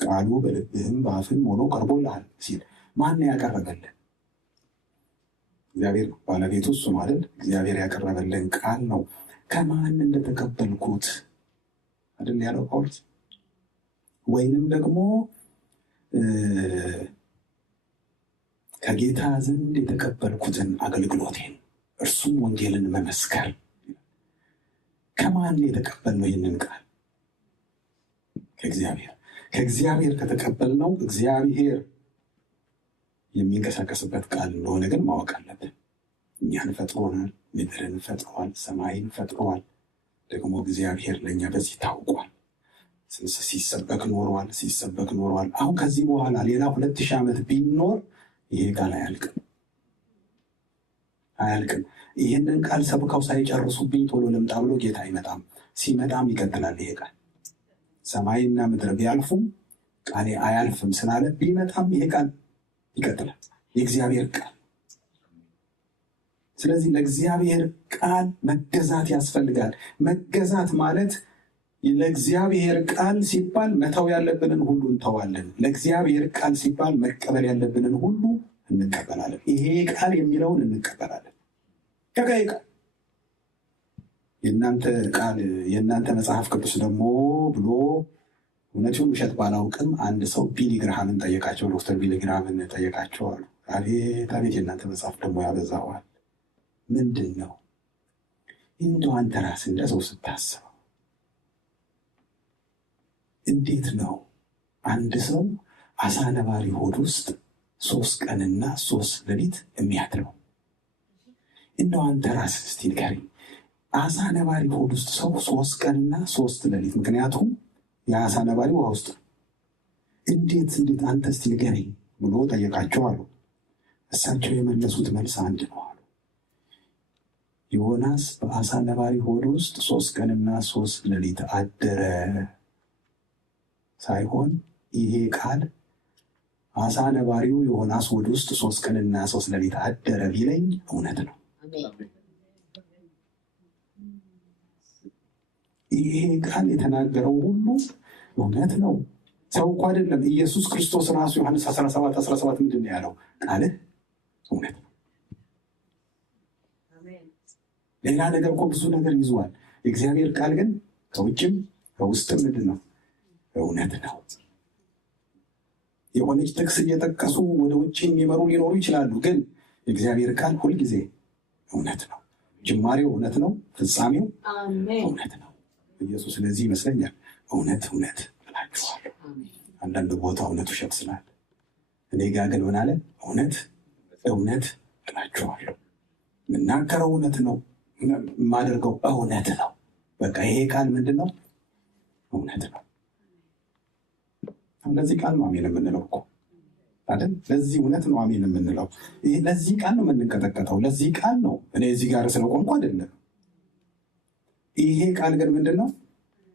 ቃሉ በልብህም በአፍህም ሆኖ ቀርቦልሃል ሲል ማን ያቀረበልን? እግዚአብሔር ነው። ባለቤቱ እሱ ማለት እግዚአብሔር ያቀረበልን ቃል ነው። ከማን እንደተቀበልኩት አይደል ያለው ጳውሎስ። ወይንም ደግሞ ከጌታ ዘንድ የተቀበልኩትን አገልግሎቴን እርሱም ወንጌልን መመስከር። ከማን የተቀበልነው ይህንን ቃል? ከእግዚአብሔር ከተቀበልነው እግዚአብሔር የሚንቀሳቀስበት ቃል እንደሆነ ግን ማወቅ አለብን። እኛን ፈጥሮናል፣ ምድርን ፈጥሯል፣ ሰማይን ፈጥሯል። ደግሞ እግዚአብሔር ለእኛ በዚህ ታውቋል። ሲሰበክ ኖሯል። አሁን ከዚህ በኋላ ሌላ 2000 ዓመት ቢኖር ይሄ ቃል አያልቅም። ይህንን ቃል ሰብከው ሳይጨርሱብኝ ቶሎ ልምጣ ብሎ ጌታ አይመጣም። ሲመጣም ይቀጥላል ይሄ ቃል። ሰማይና ምድር ቢያልፉም ቃሌ አያልፍም ስላለ ቢመጣም ይሄ ቃል ይቀጥላል፣ የእግዚአብሔር ቃል። ስለዚህ ለእግዚአብሔር ቃል መገዛት ያስፈልጋል። መገዛት ማለት ለእግዚአብሔር ቃል ሲባል መተው ያለብንን ሁሉ እንተዋለን። ለእግዚአብሔር ቃል ሲባል መቀበል ያለብንን ሁሉ እንቀበላለን። ይሄ ቃል የሚለውን እንቀበላለን። ከቀይ ቃል የእናንተ መጽሐፍ ቅዱስ ደግሞ ብሎ እውነቱን ውሸት ባላውቅም አንድ ሰው ቢሊ ግርሃምን ጠየቃቸው። ዶክተር ቢሊ ግርሃምን ጠየቃቸው አሉ። አቤት የእናንተ መጽሐፍ ደግሞ ያበዛዋል። ምንድን ነው እንደው አንተ ራስህ እንደ ሰው ስታስበው እንዴት ነው አንድ ሰው አሳ ነባሪ ሆድ ውስጥ 3 ቀንና 3 ሌሊት የሚያድረው? እንደው አንተ ራስህ እስቲ ንገረኝ። አሳ ነባሪ ሆድ ውስጥ ሰው 3 ቀንና 3 ሌሊት፣ ምክንያቱም የአሳ ነባሪ ውሃ ውስጥ እንዴት አንተ እስቲ ንገረኝ ብሎ ጠየቃቸው አሉ። እሳቸው የመለሱት መልስ አንድ ነው አሉ። ዮናስ በአሳ ነባሪ ሆድ ውስጥ 3 ቀንና 3 ሌሊት አደረ ሳይሆን ይሄ ቃል አሳ ነባሪው ዮናስ ሆድ ውስጥ 3 ቀንና 3 ሌሊት አደረ ቢለኝ እውነት ነው። ይሄ ቃል የተናገረው ሁሉ እውነት ነው። ሰው እኮ አይደለም፣ ኢየሱስ ክርስቶስ ራሱ ዮሐንስ 17:17 ምንድን ነው ያለው? ቃልህ እውነት ነው። ሌላ ነገር እኮ ብዙ ነገር ይዟል። የእግዚአብሔር ቃል ግን ከውጭም ከውስጥም ምንድን ነው? እውነት ነው። የሆነች ጥቅስ እየጠቀሱ ወደ ውጭ የሚመሩ ሊኖሩ ይችላሉ፣ ግን የእግዚአብሔር ቃል ሁልጊዜ እውነት ነው። ጅማሬው እውነት ነው፣ ፍጻሜው እውነት ነው። ኢየሱስ ስለዚህ ይመስለኛል እውነት እውነት እላችኋለሁ። አንዳንድ ቦታ እውነት ውሸት ስላለ፣ እኔ ጋ ግን ምን አለ? እውነት እውነት እላችኋለሁ። የምናገረው እውነት ነው፣ የማደርገው እውነት ነው። በቃ ይሄ ቃል ምንድን ነው? እውነት ነው። ለዚህ ቃል ነው አሜን የምንለው እኮ አይደል? ለዚህ እውነት ነው አሜን የምንለው። ለዚህ ቃል ነው የምንንቀጠቀጠው። ለዚህ ቃል ነው። እኔ እዚህ ጋር ስለቆምኩ አይደለም። ይሄ ቃል ግን ምንድን ነው?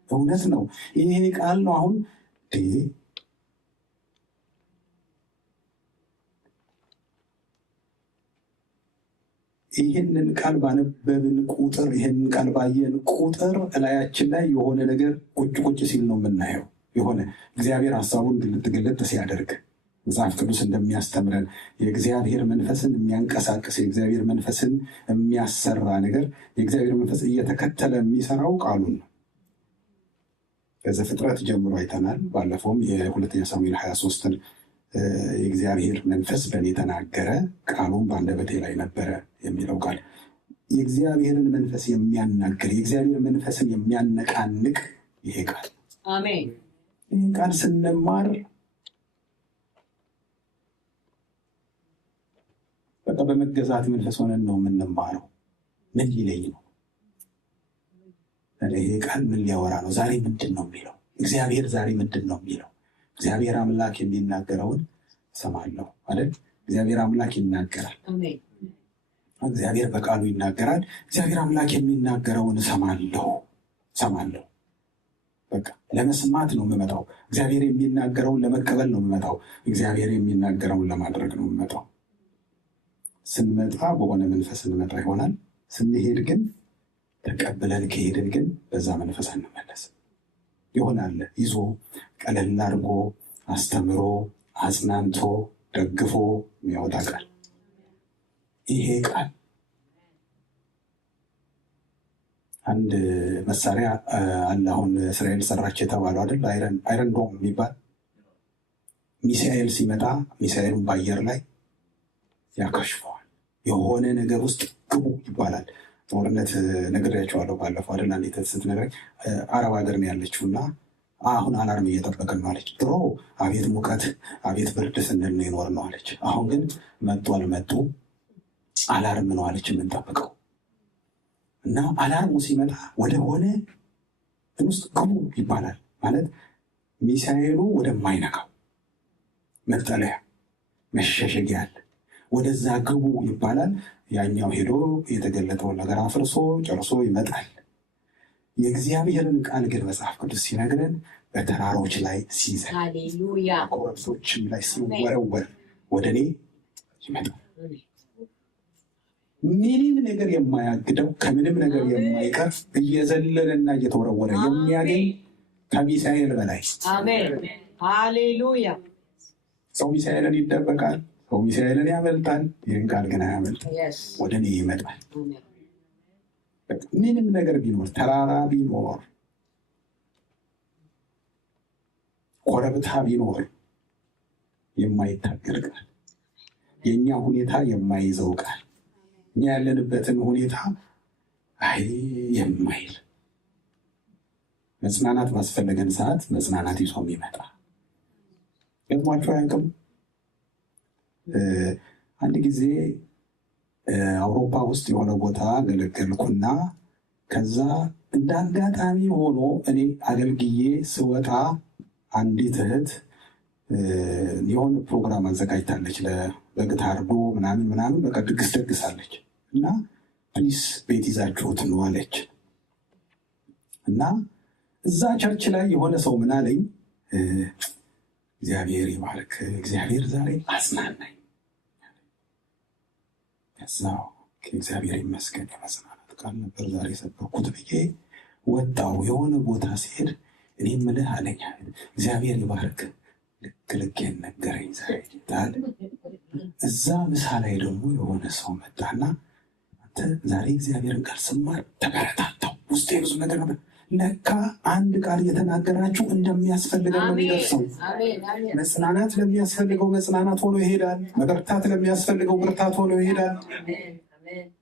እውነት ነው። ይሄ ቃል ነው። አሁን ይህንን ቃል ባነበብን ቁጥር፣ ይህንን ቃል ባየን ቁጥር እላያችን ላይ የሆነ ነገር ቁጭ ቁጭ ሲል ነው የምናየው። የሆነ እግዚአብሔር ሀሳቡን ግልጥ ሲያደርግ መጽሐፍ ቅዱስ እንደሚያስተምረን የእግዚአብሔር መንፈስን የሚያንቀሳቅስ የእግዚአብሔር መንፈስን የሚያሰራ ነገር የእግዚአብሔር መንፈስ እየተከተለ የሚሰራው ቃሉን ነው። ከዘፍጥረት ጀምሮ አይተናል። ባለፈውም የ2 ሳሙኤል 23ን የእግዚአብሔር መንፈስ በእኔ ተናገረ፣ ቃሉም በአንደበቴ ላይ ነበረ የሚለው ቃል የእግዚአብሔርን መንፈስ የሚያናግር የእግዚአብሔር መንፈስን የሚያነቃንቅ ይሄ ቃል አሜን። ይህ ቃል ስንማር በቃ በመገዛት መንፈስ ሆነን ነው የምንማረው። ምን ሊለኝ ነው? ይሄ ቃል ምን ሊያወራ ነው? ዛሬ ምንድን ነው የሚለው? እግዚአብሔር ዛሬ ምንድን ነው የሚለው? እግዚአብሔር አምላክ የሚናገረውን እሰማለሁ አይደል? እግዚአብሔር አምላክ ይናገራል። እግዚአብሔር በቃሉ ይናገራል። እግዚአብሔር አምላክ የሚናገረውን እሰማለሁ። በቃ ለመስማት ነው የምመጣው። እግዚአብሔር የሚናገረውን ለመቀበል ነው የምመጣው። እግዚአብሔር የሚናገረውን ለማድረግ ነው የምመጣው። ስንመጣ በሆነ መንፈስ እንመጣ ይሆናል። ስንሄድ ግን ተቀብለን ከሄድን ግን በዛ መንፈስ እንመለስ ይሆናል። ይዞ ቀለል አድርጎ አስተምሮ አጽናንቶ ደግፎ የሚያወጣ ቃል ይሄ ቃል። አንድ መሳሪያ አለ አሁን እስራኤል ሰራች የተባለው አይደል? አይረን ዶም የሚባል ሚሳኤል ሲመጣ ሚሳኤሉን በአየር ላይ ያከሽፈዋል። የሆነ ነገር ውስጥ ግቡ ይባላል። ጦርነት ነግሬያቸዋለሁ ባለፈው አይደል? አንዲት ስትነግረኝ አረብ ሀገር ነው ያለችው እና አሁን አላርም እየጠበቅን ነው አለች። ድሮ አቤት ሙቀት አቤት ብርድ ስንል ነው የኖር ነው አለች። አሁን ግን መጡ አልመጡ አላርም ነው አለች የምንጠብቀው። እና አላርሙ ሲመጣ ወደ ሆነ ውስጥ ግቡ ይባላል። ማለት ሚሳኤሉ ወደማይነካው መጠለያ መሸሸጊያ አለ፣ ወደዛ ግቡ ይባላል። ያኛው ሄዶ የተገለጠውን ነገር አፍርሶ ጨርሶ ይመጣል። የእግዚአብሔርን ቃል ግን መጽሐፍ ቅዱስ ሲነግረን በተራሮች ላይ ሲዘል ኮረብቶችም ላይ ሲወረወር ወደ እኔ ይመጣል። ምንም ነገር የማያግደው ከምንም ነገር የማይቀር እየዘለለና እየተወረወረ የሚያገኝ ከሚሳኤል በላይ ሃሌሉያ። ሰው ሚሳኤልን ይደበቃል፣ ሰው ሚሳኤልን ያመልጣል። ይህን ቃል ግን አያመልጥም፣ ወደ እኔ ይመጣል። ምንም ነገር ቢኖር፣ ተራራ ቢኖር፣ ኮረብታ ቢኖር የማይታገል ቃል፣ የእኛ ሁኔታ የማይዘው ቃል፣ እኛ ያለንበትን ሁኔታ አይ የማይል መጽናናት ባስፈለገን ሰዓት መጽናናት ይዞ የሚመጣ ገጥሟቸው አያውቅም? አንድ ጊዜ አውሮፓ ውስጥ የሆነ ቦታ አገለገልኩና ከዛ እንደ አጋጣሚ ሆኖ እኔ አገልግዬ ስወጣ አንዲት እህት የሆነ ፕሮግራም አዘጋጅታለች። ለበግ ታርዶ ምናምን በቃ ድግስ ደግሳለች እና ፕሊስ ቤት ይዛችሁት ነው አለች። እና እዛ ቸርች ላይ የሆነ ሰው ምን አለኝ፣ እግዚአብሔር ይባርክ፣ እግዚአብሔር ዛሬ አጽናናኝ። ከዛው እግዚአብሔር ይመስገን የመጽናናት ቃል ነበር ዛሬ የሰበኩት ብዬ ወጣው። የሆነ ቦታ ሲሄድ እኔ ምልህ አለኝ፣ እግዚአብሔር ይባርክ፣ ልክ ነገረኝ ዛሬ ጌታል። እዛ ምሳ ላይ ደግሞ የሆነ ሰው መጣና አንተ ዛሬ እግዚአብሔርን ቃል ስማር ተበረታታው፣ ውስጤ ብዙ ነገር ነበር። ለካ አንድ ቃል እየተናገራችሁ እንደሚያስፈልገው ነው የሚደርሰው። መጽናናት ለሚያስፈልገው መጽናናት ሆኖ ይሄዳል። መበርታት ለሚያስፈልገው ብርታት ሆኖ ይሄዳል።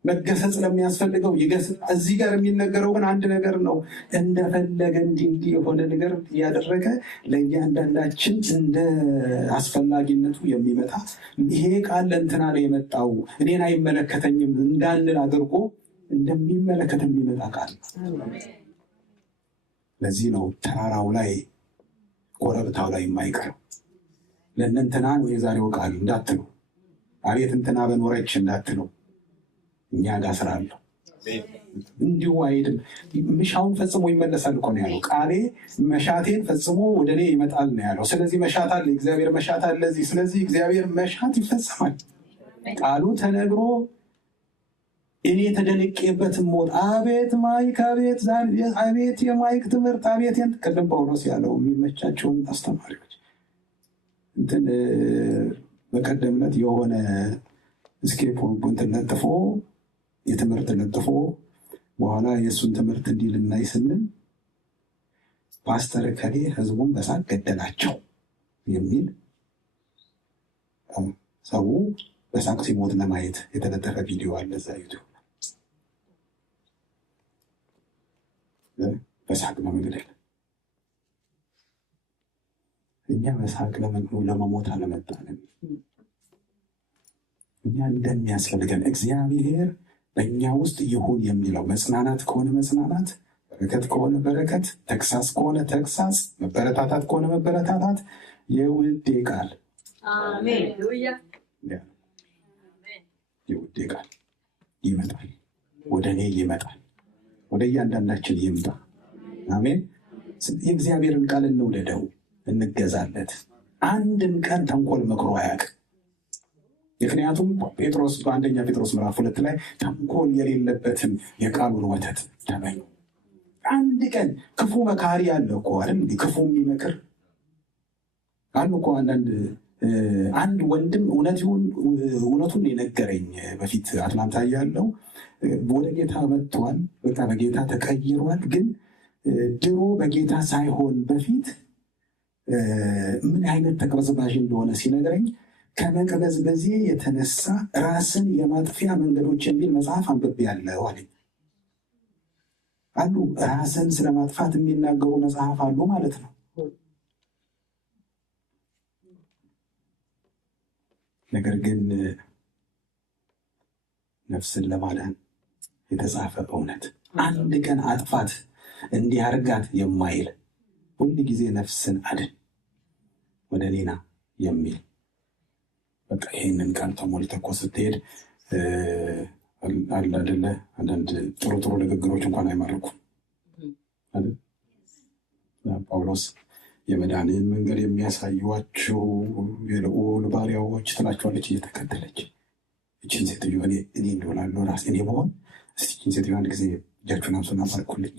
መገሰጽ ለሚያስፈልገው ይገስጽ። እዚህ ጋር የሚነገረው ግን አንድ ነገር ነው። እንደፈለገ እንዲህ የሆነ ነገር እያደረገ ለእያንዳንዳችን እንደ አስፈላጊነቱ የሚመጣ ይሄ ቃል ለእንትና ነው የመጣው እኔን አይመለከተኝም እንዳንል አድርጎ እንደሚመለከት የሚመጣ ቃል። ለዚህ ነው ተራራው ላይ ኮረብታው ላይ የማይቀረው። ለእነንትና ነው የዛሬው ቃል እንዳትሉ፣ አቤት እንትና በኖረች እንዳትሉ። እኛ ጋር ስራ አለው። እንዲሁ አይሄድም። ምሻውን ፈጽሞ ይመለሳል እኮ ነው ያለው። ቃሌ መሻቴን ፈጽሞ ወደ እኔ ይመጣል ነው ያለው። ስለዚህ መሻት አለ፣ እግዚአብሔር መሻት አለ። ስለዚህ እግዚአብሔር መሻት ይፈጸማል። ቃሉ ተነግሮ እኔ ተደንቄበት ሞት አቤት ማይክ አቤት የማይክ ትምህርት አቤት ቅድም ጳውሎስ ያለው የሚመቻቸውን አስተማሪዎች እንትን በቀደምነት የሆነ እስኬፕ እንትን ለጥፎ የትምህርት ለጥፎ በኋላ የእሱን ትምህርት እንዲህ ልናይ ስንል ፓስተር ከሌ ህዝቡን በሳቅ ገደላቸው የሚል ሰው በሳቅ ሲሞት ለማየት የተለጠፈ ቪዲዮ አለ እዛ ዩቲዩብ። በሳቅ ለመግደል እኛ በሳቅ ለመሞት አለመጣንም። እኛ እንደሚያስፈልገን እግዚአብሔር በእኛ ውስጥ ይሁን የሚለው መጽናናት ከሆነ መጽናናት፣ በረከት ከሆነ በረከት፣ ተግሳጽ ከሆነ ተግሳጽ፣ መበረታታት ከሆነ መበረታታት የውዴ ቃል የውዴ ቃል ይመጣል። ወደ እኔ ይመጣል። ወደ እያንዳንዳችን ይምጣ። አሜን። የእግዚአብሔርን ቃል እንውደደው፣ እንገዛለት። አንድም ቀን ተንኮል መክሮ አያውቅም። ምክንያቱም ጴጥሮስ በአንደኛ ጴጥሮስ ምዕራፍ 2 ላይ ተንኮል የሌለበትን የቃሉን ወተት ተመኙ። አንድ ቀን ክፉ መካሪ አለ እኮ አይደል? ክፉ የሚመክር አሉ እኮ። አንድ ወንድም እውነቱን የነገረኝ በፊት አትላንታ ያለው ወደ ጌታ መጥቷል። በቃ በጌታ ተቀይሯል። ግን ድሮ በጌታ ሳይሆን በፊት ምን አይነት ተቅበዝባዥ እንደሆነ ሲነግረኝ ከመቅበዝበዜ የተነሳ ራስን የማጥፊያ መንገዶች የሚል መጽሐፍ አንብቤያለሁ አለኝ። አሉ ራስን ስለማጥፋት የሚናገሩ መጽሐፍ አሉ ማለት ነው። ነገር ግን ነፍስን ለማዳን የተጻፈ እውነት አንድ ቀን አጥፋት እንዲያርጋት የማይል ሁል ጊዜ ነፍስን አድን ወደ ሌና የሚል በቃ ይህንን ቃል ተሞልተህ እኮ ስትሄድ አለ አይደለ? አንዳንድ ጥሩ ንግግሮች እንኳን አይማርኩም። ጳውሎስ የመዳንን መንገድ የሚያሳዩአችሁ የልዑል ባሪያዎች ትላቸዋለች እየተከተለች። እችን ሴትዮ እኔ እንደሆናለሁ ራሴ እኔ በሆን እስቲ እችን ሴትዮ አንድ ጊዜ እጃችሁን አንሱና ባርኩልኝ።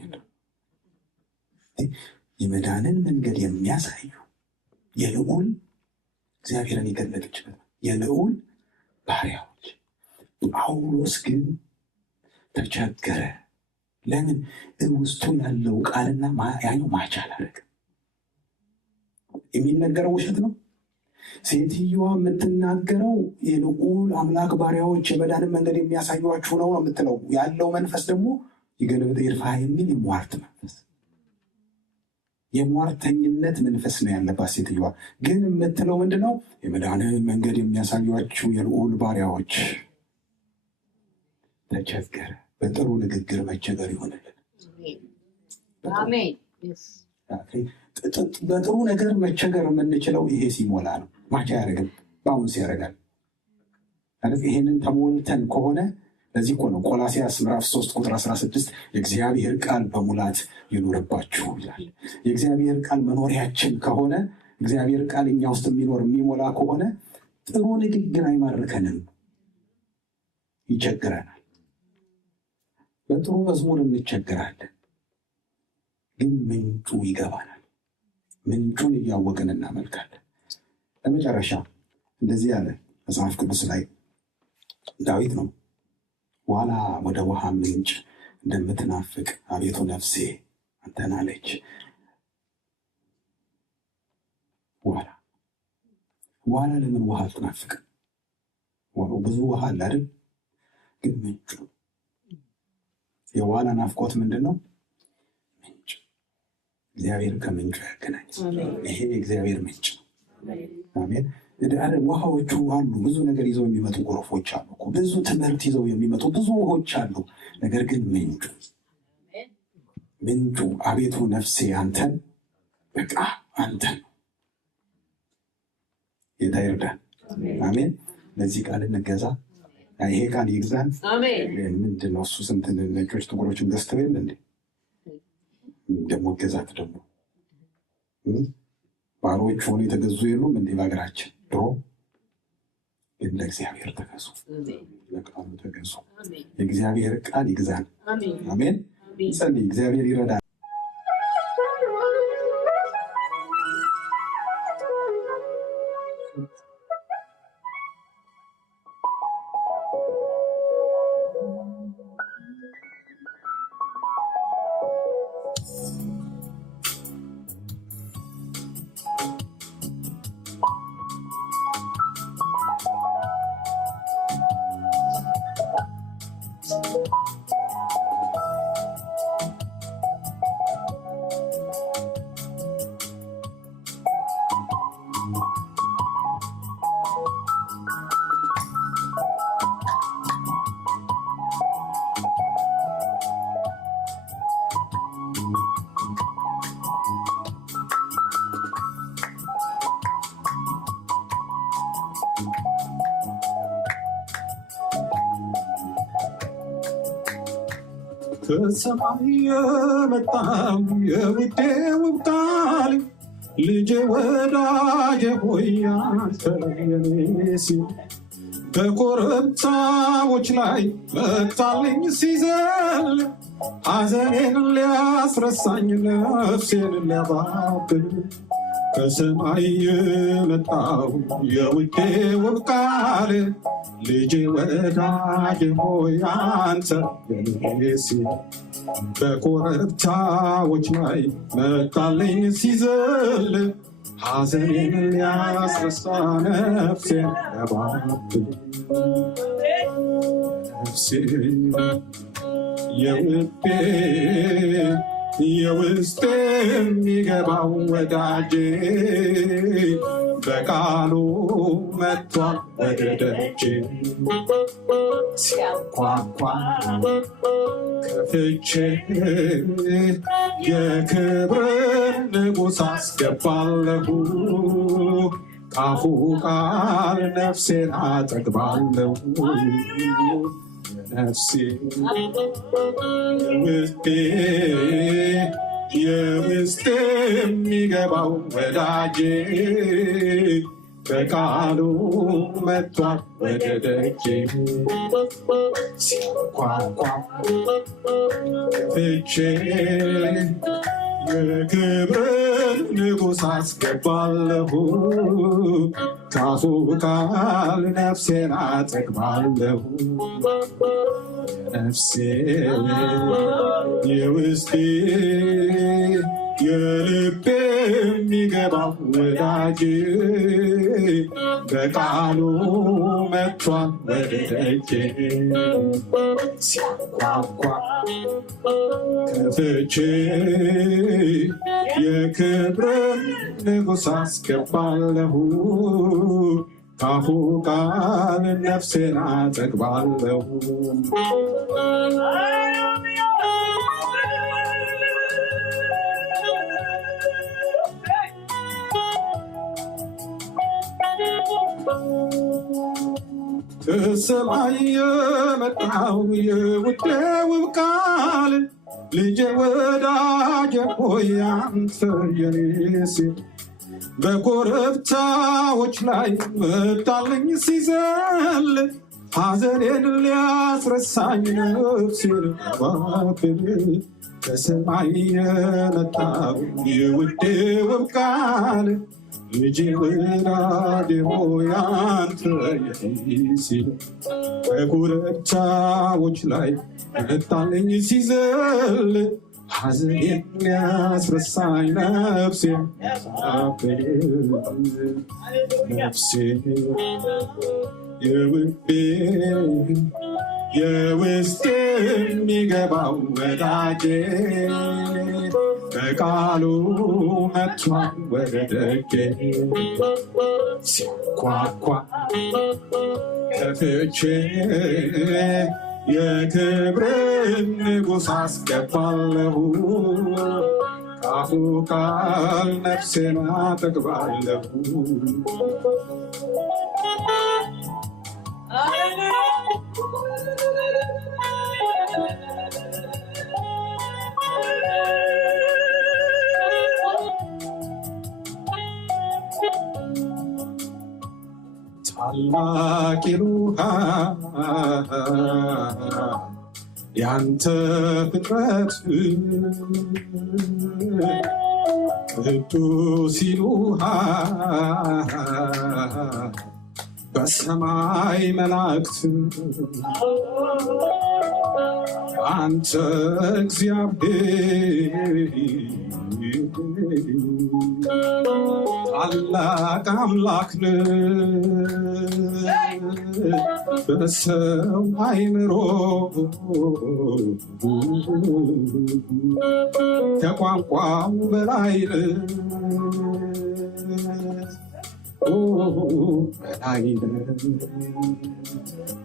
የመዳንን መንገድ የሚያሳዩ የልዑል እግዚአብሔርን የገለጠችበት የልዑል ባሪያዎች። ጳውሎስ ግን ተቸገረ። ለምን? ውስጡ ያለው ቃልና ያኛው ማች አላደረገም። የሚነገረው ውሸት ነው። ሴትዮዋ የምትናገረው የልዑል አምላክ ባሪያዎች የመዳንን መንገድ የሚያሳዩአችሁ ነው የምትለው። ያለው መንፈስ ደግሞ ይገልብጥ ይርፋ የሚል የሟርት መንፈስ፣ የሟርተኝነት መንፈስ ነው ያለባት ሴትዮዋ። ግን የምትለው ምንድነው? የመዳንን መንገድ የሚያሳዩአችሁ የልዑል ባሪያዎች። ተቸገረ። በጥሩ ንግግር መቸገር ይሆንልን። በጥሩ ነገር መቸገር የምንችለው ይሄ ሲሞላ ነው። ማቻ ያደርግም ባውንስ ያደርጋል። ይሄንን ተሞልተን ከሆነ ለዚህ እኮ ነው ቆላስይስ ምዕራፍ 3 ቁጥር 16 የእግዚአብሔር ቃል በሙላት ይኑርባችሁ ይላል። የእግዚአብሔር ቃል መኖሪያችን ከሆነ እግዚአብሔር ቃል እኛ ውስጥ የሚሞላ ከሆነ ጥሩ ንግግር አይማርከንም፣ ይቸግረናል። በጥሩ መዝሙር እንቸገራለን፣ ግን ምንጩ ይገባናል። ምንጩን እያወቅን እናመልካለን። ለመጨረሻ እንደዚህ ያለ መጽሐፍ ቅዱስ ላይ ዳዊት ነው፣ ዋላ ወደ ውሃ ምንጭ እንደምትናፍቅ አቤቱ ነፍሴ አንተን አለች። ዋላ ለምን ውሃ አትናፍቅም? ብዙ ውሃ አለ አይደል? ግን ምንጩ የዋላ ናፍቆት ምንድን ነው? ምንጭ። እግዚአብሔር ከምንጩ ያገናኝ። ይሄ የእግዚአብሔር ምንጭ ነው። አሜን። ውሃዎቹ አሉ፣ ብዙ ነገር ይዘው የሚመጡ ጎርፎች አሉ፣ ብዙ ትምህርት ይዘው የሚመጡ ብዙ ውሆች አሉ። ነገር ግን ምንጩ አቤቱ ነፍሴ አንተን በቃ አንተን። ጌታ ይርዳን። አሜን። ለዚህ ቃል እንገዛ። ይሄ ቃል ይግዛን። ምንድነው እሱ? ስንት ነጮች ጥቁሮችን ገዝተው የለ እንዴ? ደግሞ ገዛት ደግሞ ባሮች ሆኖ የተገዙ የሉም እንዲህ በሀገራችን ድሮ። ግን ለእግዚአብሔር ተገዙ፣ ለቃሉ ተገዙ። የእግዚአብሔር ቃል ይግዛን። አሜን። ጸልይ። እግዚአብሔር ይረዳል። ከሰማይ የመጣው የውዴ ውብ ቃል ልጄ ወዳጄ ሆይ አንተ የኔ ሲል በኮረብታዎች ላይ መጥታልኝ ሲዘል ሐዘኔን ሊያስረሳኝ ነፍሴን ሊያባብል ከሰማይ የመጣው የውዴ ውብ ቃል ልጄ ወዳጄ ሆይ አንተ የኔ ሲል በኮረብታዎች ላይ መጣልኝ ሲዘል ሐዘኔን ሊያስረሳ ነፍሴን ሊያባብል ነፍሴ የውዴ የውስጤ የሚገባው ወዳጄ በቃሉ መጥቷል ወደ ደጄ ሲያንኳኳ ከፍቼ የክብርን ንጉሥ አስገባለሁ ካፉ ቃል ነፍሴን አጠግባለሁ ነፍሴ የውስጤ የሚገባው ወዳጄ በቃሉ መጥቷል ወደ ደጄ ሲያንኳኳ ከፍቼ የክብርን ንጉሥ አስገባለሁ ካፉ ቃል ነፍሴን አጠግባለሁ ነፍሴ የውስጤ የልቤ የሚገባው ወዳጄ በቃሉ መጥቷል ወደ ደጄ ሲያንኳኳ ከፍቼ የክብርን ንጉሥ አስገባለሁ ካፉ ቃል ነፍሴን አጠግባለሁ ከሰማይ የመጣው የውዴው ቃል ልጄ ወዳጄ ሆይ አንተ የኔ ሴት በኮረብታዎች ላይ መጣልኝ ሲዘል ሐዘኔን ሊያስረሳኝ ነፍሴን ባብል ከሰማይ የመጣው የውዴው ቃል ልጄ ወዳጄ ሆይ አንተ የኔ ሴት በኮረብታዎች ላይ መጣልኝ ሲዘል ሐዘኔን ሊያስረሳኝ ነፍሴን ነፍሴን የውዴ የውስጤ የሚገባው ወዳጄ በቃሉ መጥቷል ወደ ደጄ ሲያንኳኳ ከፍቼ የክብርን ንጉሥ አስገባለሁ ካፉ ቃል ነፍሴን አጠግባለሁ ታላቅ ይሉሃል ያንተ ፍጥረት ቅዱስ ይሉሃል በሰማይ መላእክት አንተ እግዚአብሔር ታላቅ አምላክ በሰው አእምሮ ከቋንቋው በላይ በላይ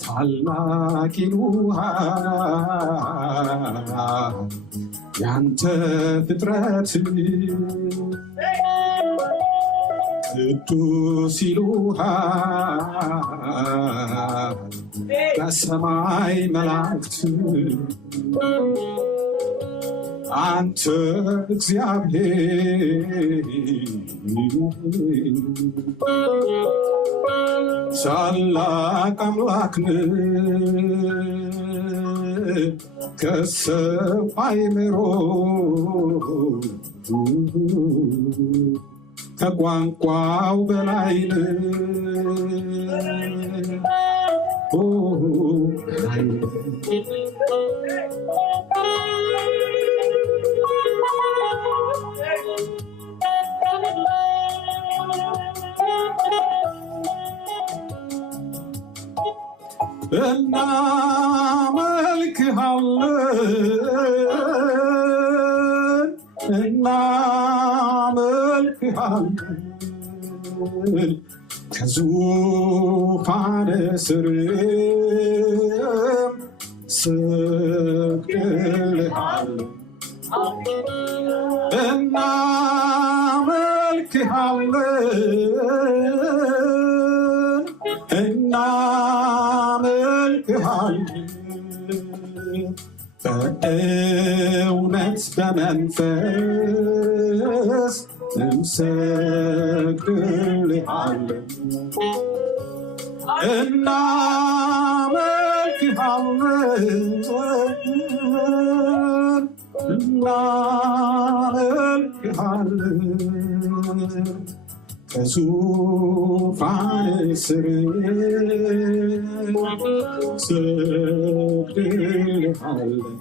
ታላቅ ይሉሃል ያንተ ፍጥረት ቅዱስ ይሉሃል በሰማይ መላእክት አንተ እግዚአብሔር ታላቅ አምላክ ከሰው አእምሮ ከቋንቋው በላይ እናመልክሃለን ከዙፋን ስርም ሰግደንልሃለን እናመልክሃለን በእውነት በመንፈስ እንሰግድልሃለን እናመልክሃለን ከዙፋን ስር ሰግድልሃለን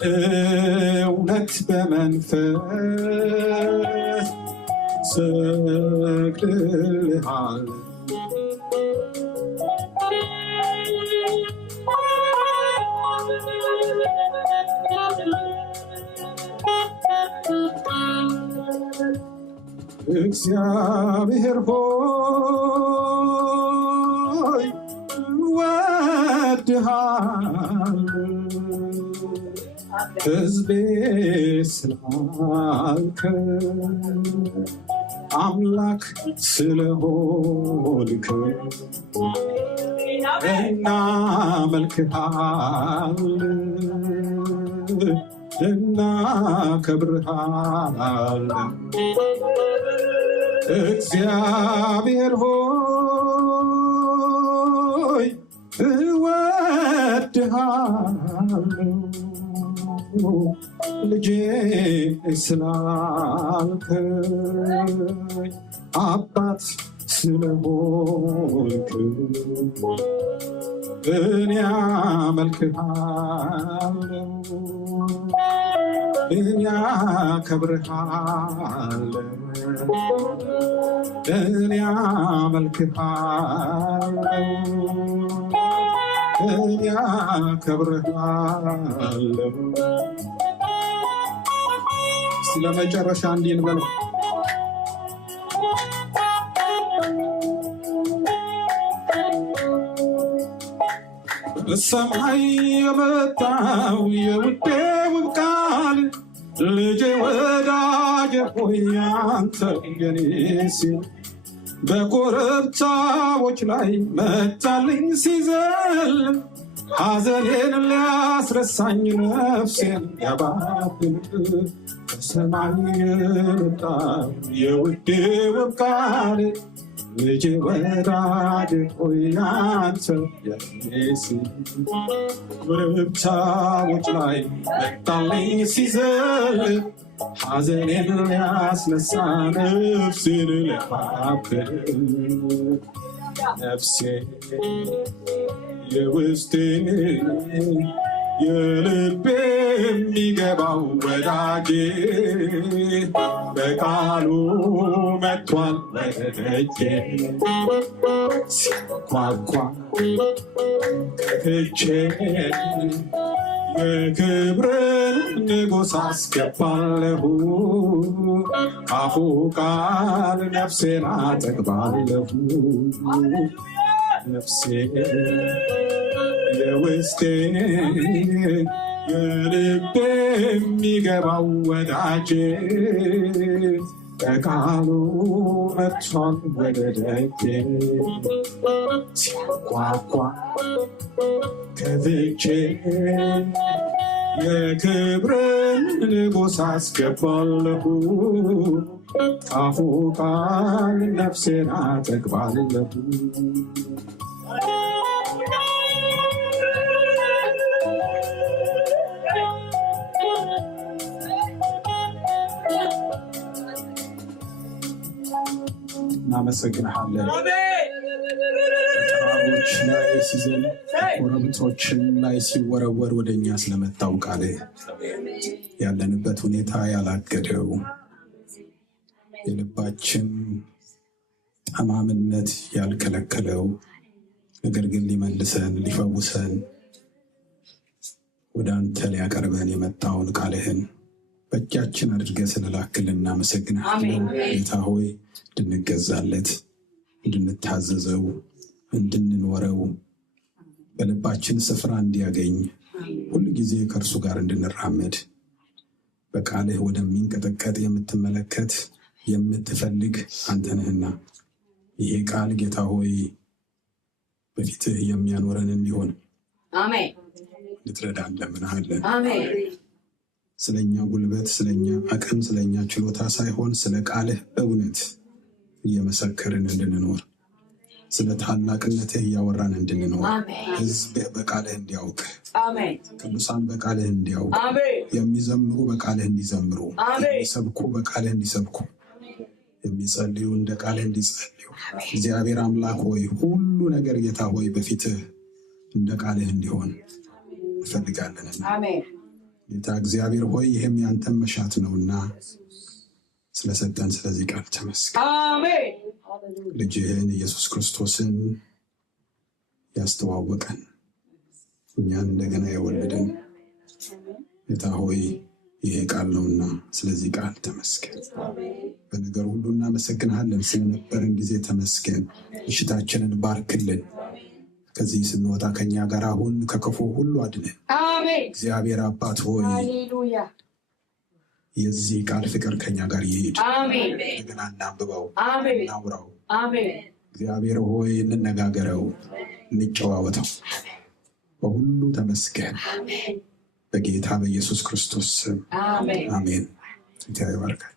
በእውነት በመንፈስ ሰግድልሃለን እግዚአብሔር ሆይ ወድሃለሁ ሕዝቤ ስላልከ አምላክ ስለሆንክ እናመልክሃለን፣ እናከብርሃለን። እግዚአብሔር ሆይ እወድሃለሁ፣ ልጄ ስላልከኝ አባት ስለሆንክ እኔ አመልክሃለሁ፣ እኔ አከብርሃለሁ፣ እኔ አመልክሃለሁ፣ እኔ አከብርሃለሁ። ስለ መጨረሻ እንዲህ እንበለው። በሰማይ የመጣው የውዴ ውብ ቃል ልጄ ወዳጄ ሆይ አንተ የኔ ሲል በኮረብታዎች ላይ መጣልኝ ሲዘል ሐዘኔን ሊያስረሳኝ ነፍሴን ያባብል በሰማይ የመጣው የውዴ ውብ ቃል ልጄ ወዳጄ ሆይ አንተ የኔ ሲል ኮረብታዎች ላይ መጣልኝ ሲዘል ሐዘኔን ሊያስነሳ ነፍሴን ሊያባብል ነፍሴ የውስጤ የልቤ የሚገባው ወዳጄ በቃሉ መጥቷል ወደጄ ሲያንኳኳ ከፍቼ የክብርን ንጉሥ አስገባለሁ አፉ ቃል ነፍሴን አጠግባለሁ ነፍሴ የውስጤ የልቤ የሚገባው ወዳጄ በቃሉ መጥቷል ወደ ደጄ ሲያንኳኳ ከፍቼ የክብርን ንጉሥ አስገባለሁ አፉ ቃል ነፍሴን አጠግባለሁ። እናመሰግንሃለን። ተራሮች ላይ ሲዘል ኮረብቶችን ላይ ሲወረወር ወደኛ ስለመጣው ቃልህ ያለንበት ሁኔታ ያላገደው የልባችን ጠማምነት ያልከለከለው ነገር ግን ሊመልሰን ሊፈውሰን ወደ አንተ ሊያቀርበን የመጣውን ቃልህን በእጃችን አድርገህ ስለላክልን እናመሰግንሃለን። ጌታ ሆይ እንድንገዛለት፣ እንድንታዘዘው፣ እንድንኖረው በልባችን ስፍራ እንዲያገኝ ሁሉ ጊዜ ከእርሱ ጋር እንድንራመድ በቃልህ ወደሚንቀጠቀጥ የምትመለከት የምትፈልግ አንተ ነህና ይሄ ቃል ጌታ ሆይ በፊትህ የሚያኖረን እንዲሆን ልትረዳን እንለምንሃለን። ስለኛ ጉልበት፣ ስለኛ አቅም፣ ስለኛ ችሎታ ሳይሆን ስለ ቃልህ እውነት እየመሰከርን እንድንኖር፣ ስለ ታላቅነትህ እያወራን እንድንኖር፣ ሕዝብ በቃልህ እንዲያውቅ፣ ቅዱሳን በቃልህ እንዲያውቅ፣ የሚዘምሩ በቃልህ እንዲዘምሩ፣ የሚሰብኩ በቃልህ እንዲሰብኩ፣ የሚጸልዩ እንደ ቃልህ እንዲጸልዩ፣ እግዚአብሔር አምላክ ሆይ ሁሉ ነገር ጌታ ሆይ በፊትህ እንደ ቃልህ እንዲሆን እንፈልጋለንና ጌታ እግዚአብሔር ሆይ ይህም ያንተን መሻት ነውና ስለሰጠን ስለዚህ ቃል ተመስገን። ልጅህን ኢየሱስ ክርስቶስን ያስተዋወቀን እኛን እንደገና የወለደን ጌታ ሆይ ይሄ ቃል ነውና ስለዚህ ቃል ተመስገን። በነገር ሁሉ እናመሰግንሃለን። ስለነበረን ጊዜ ተመስገን። ምሽታችንን ባርክልን። ከዚህ ስንወጣ ከኛ ጋር አሁን ከክፉ ሁሉ አድነን። እግዚአብሔር አባት ሆይ የዚህ ቃል ፍቅር ከኛ ጋር ይሄድ። አሜን። እንደገና እናንብበው፣ አሜን። እናውራው። አሜን። እግዚአብሔር ሆይ እንነጋገረው፣ እንጨዋወተው። በሁሉ ተመስገን። በጌታ በኢየሱስ ክርስቶስ ስም አሜን። እግዚአብሔር ይባርካል።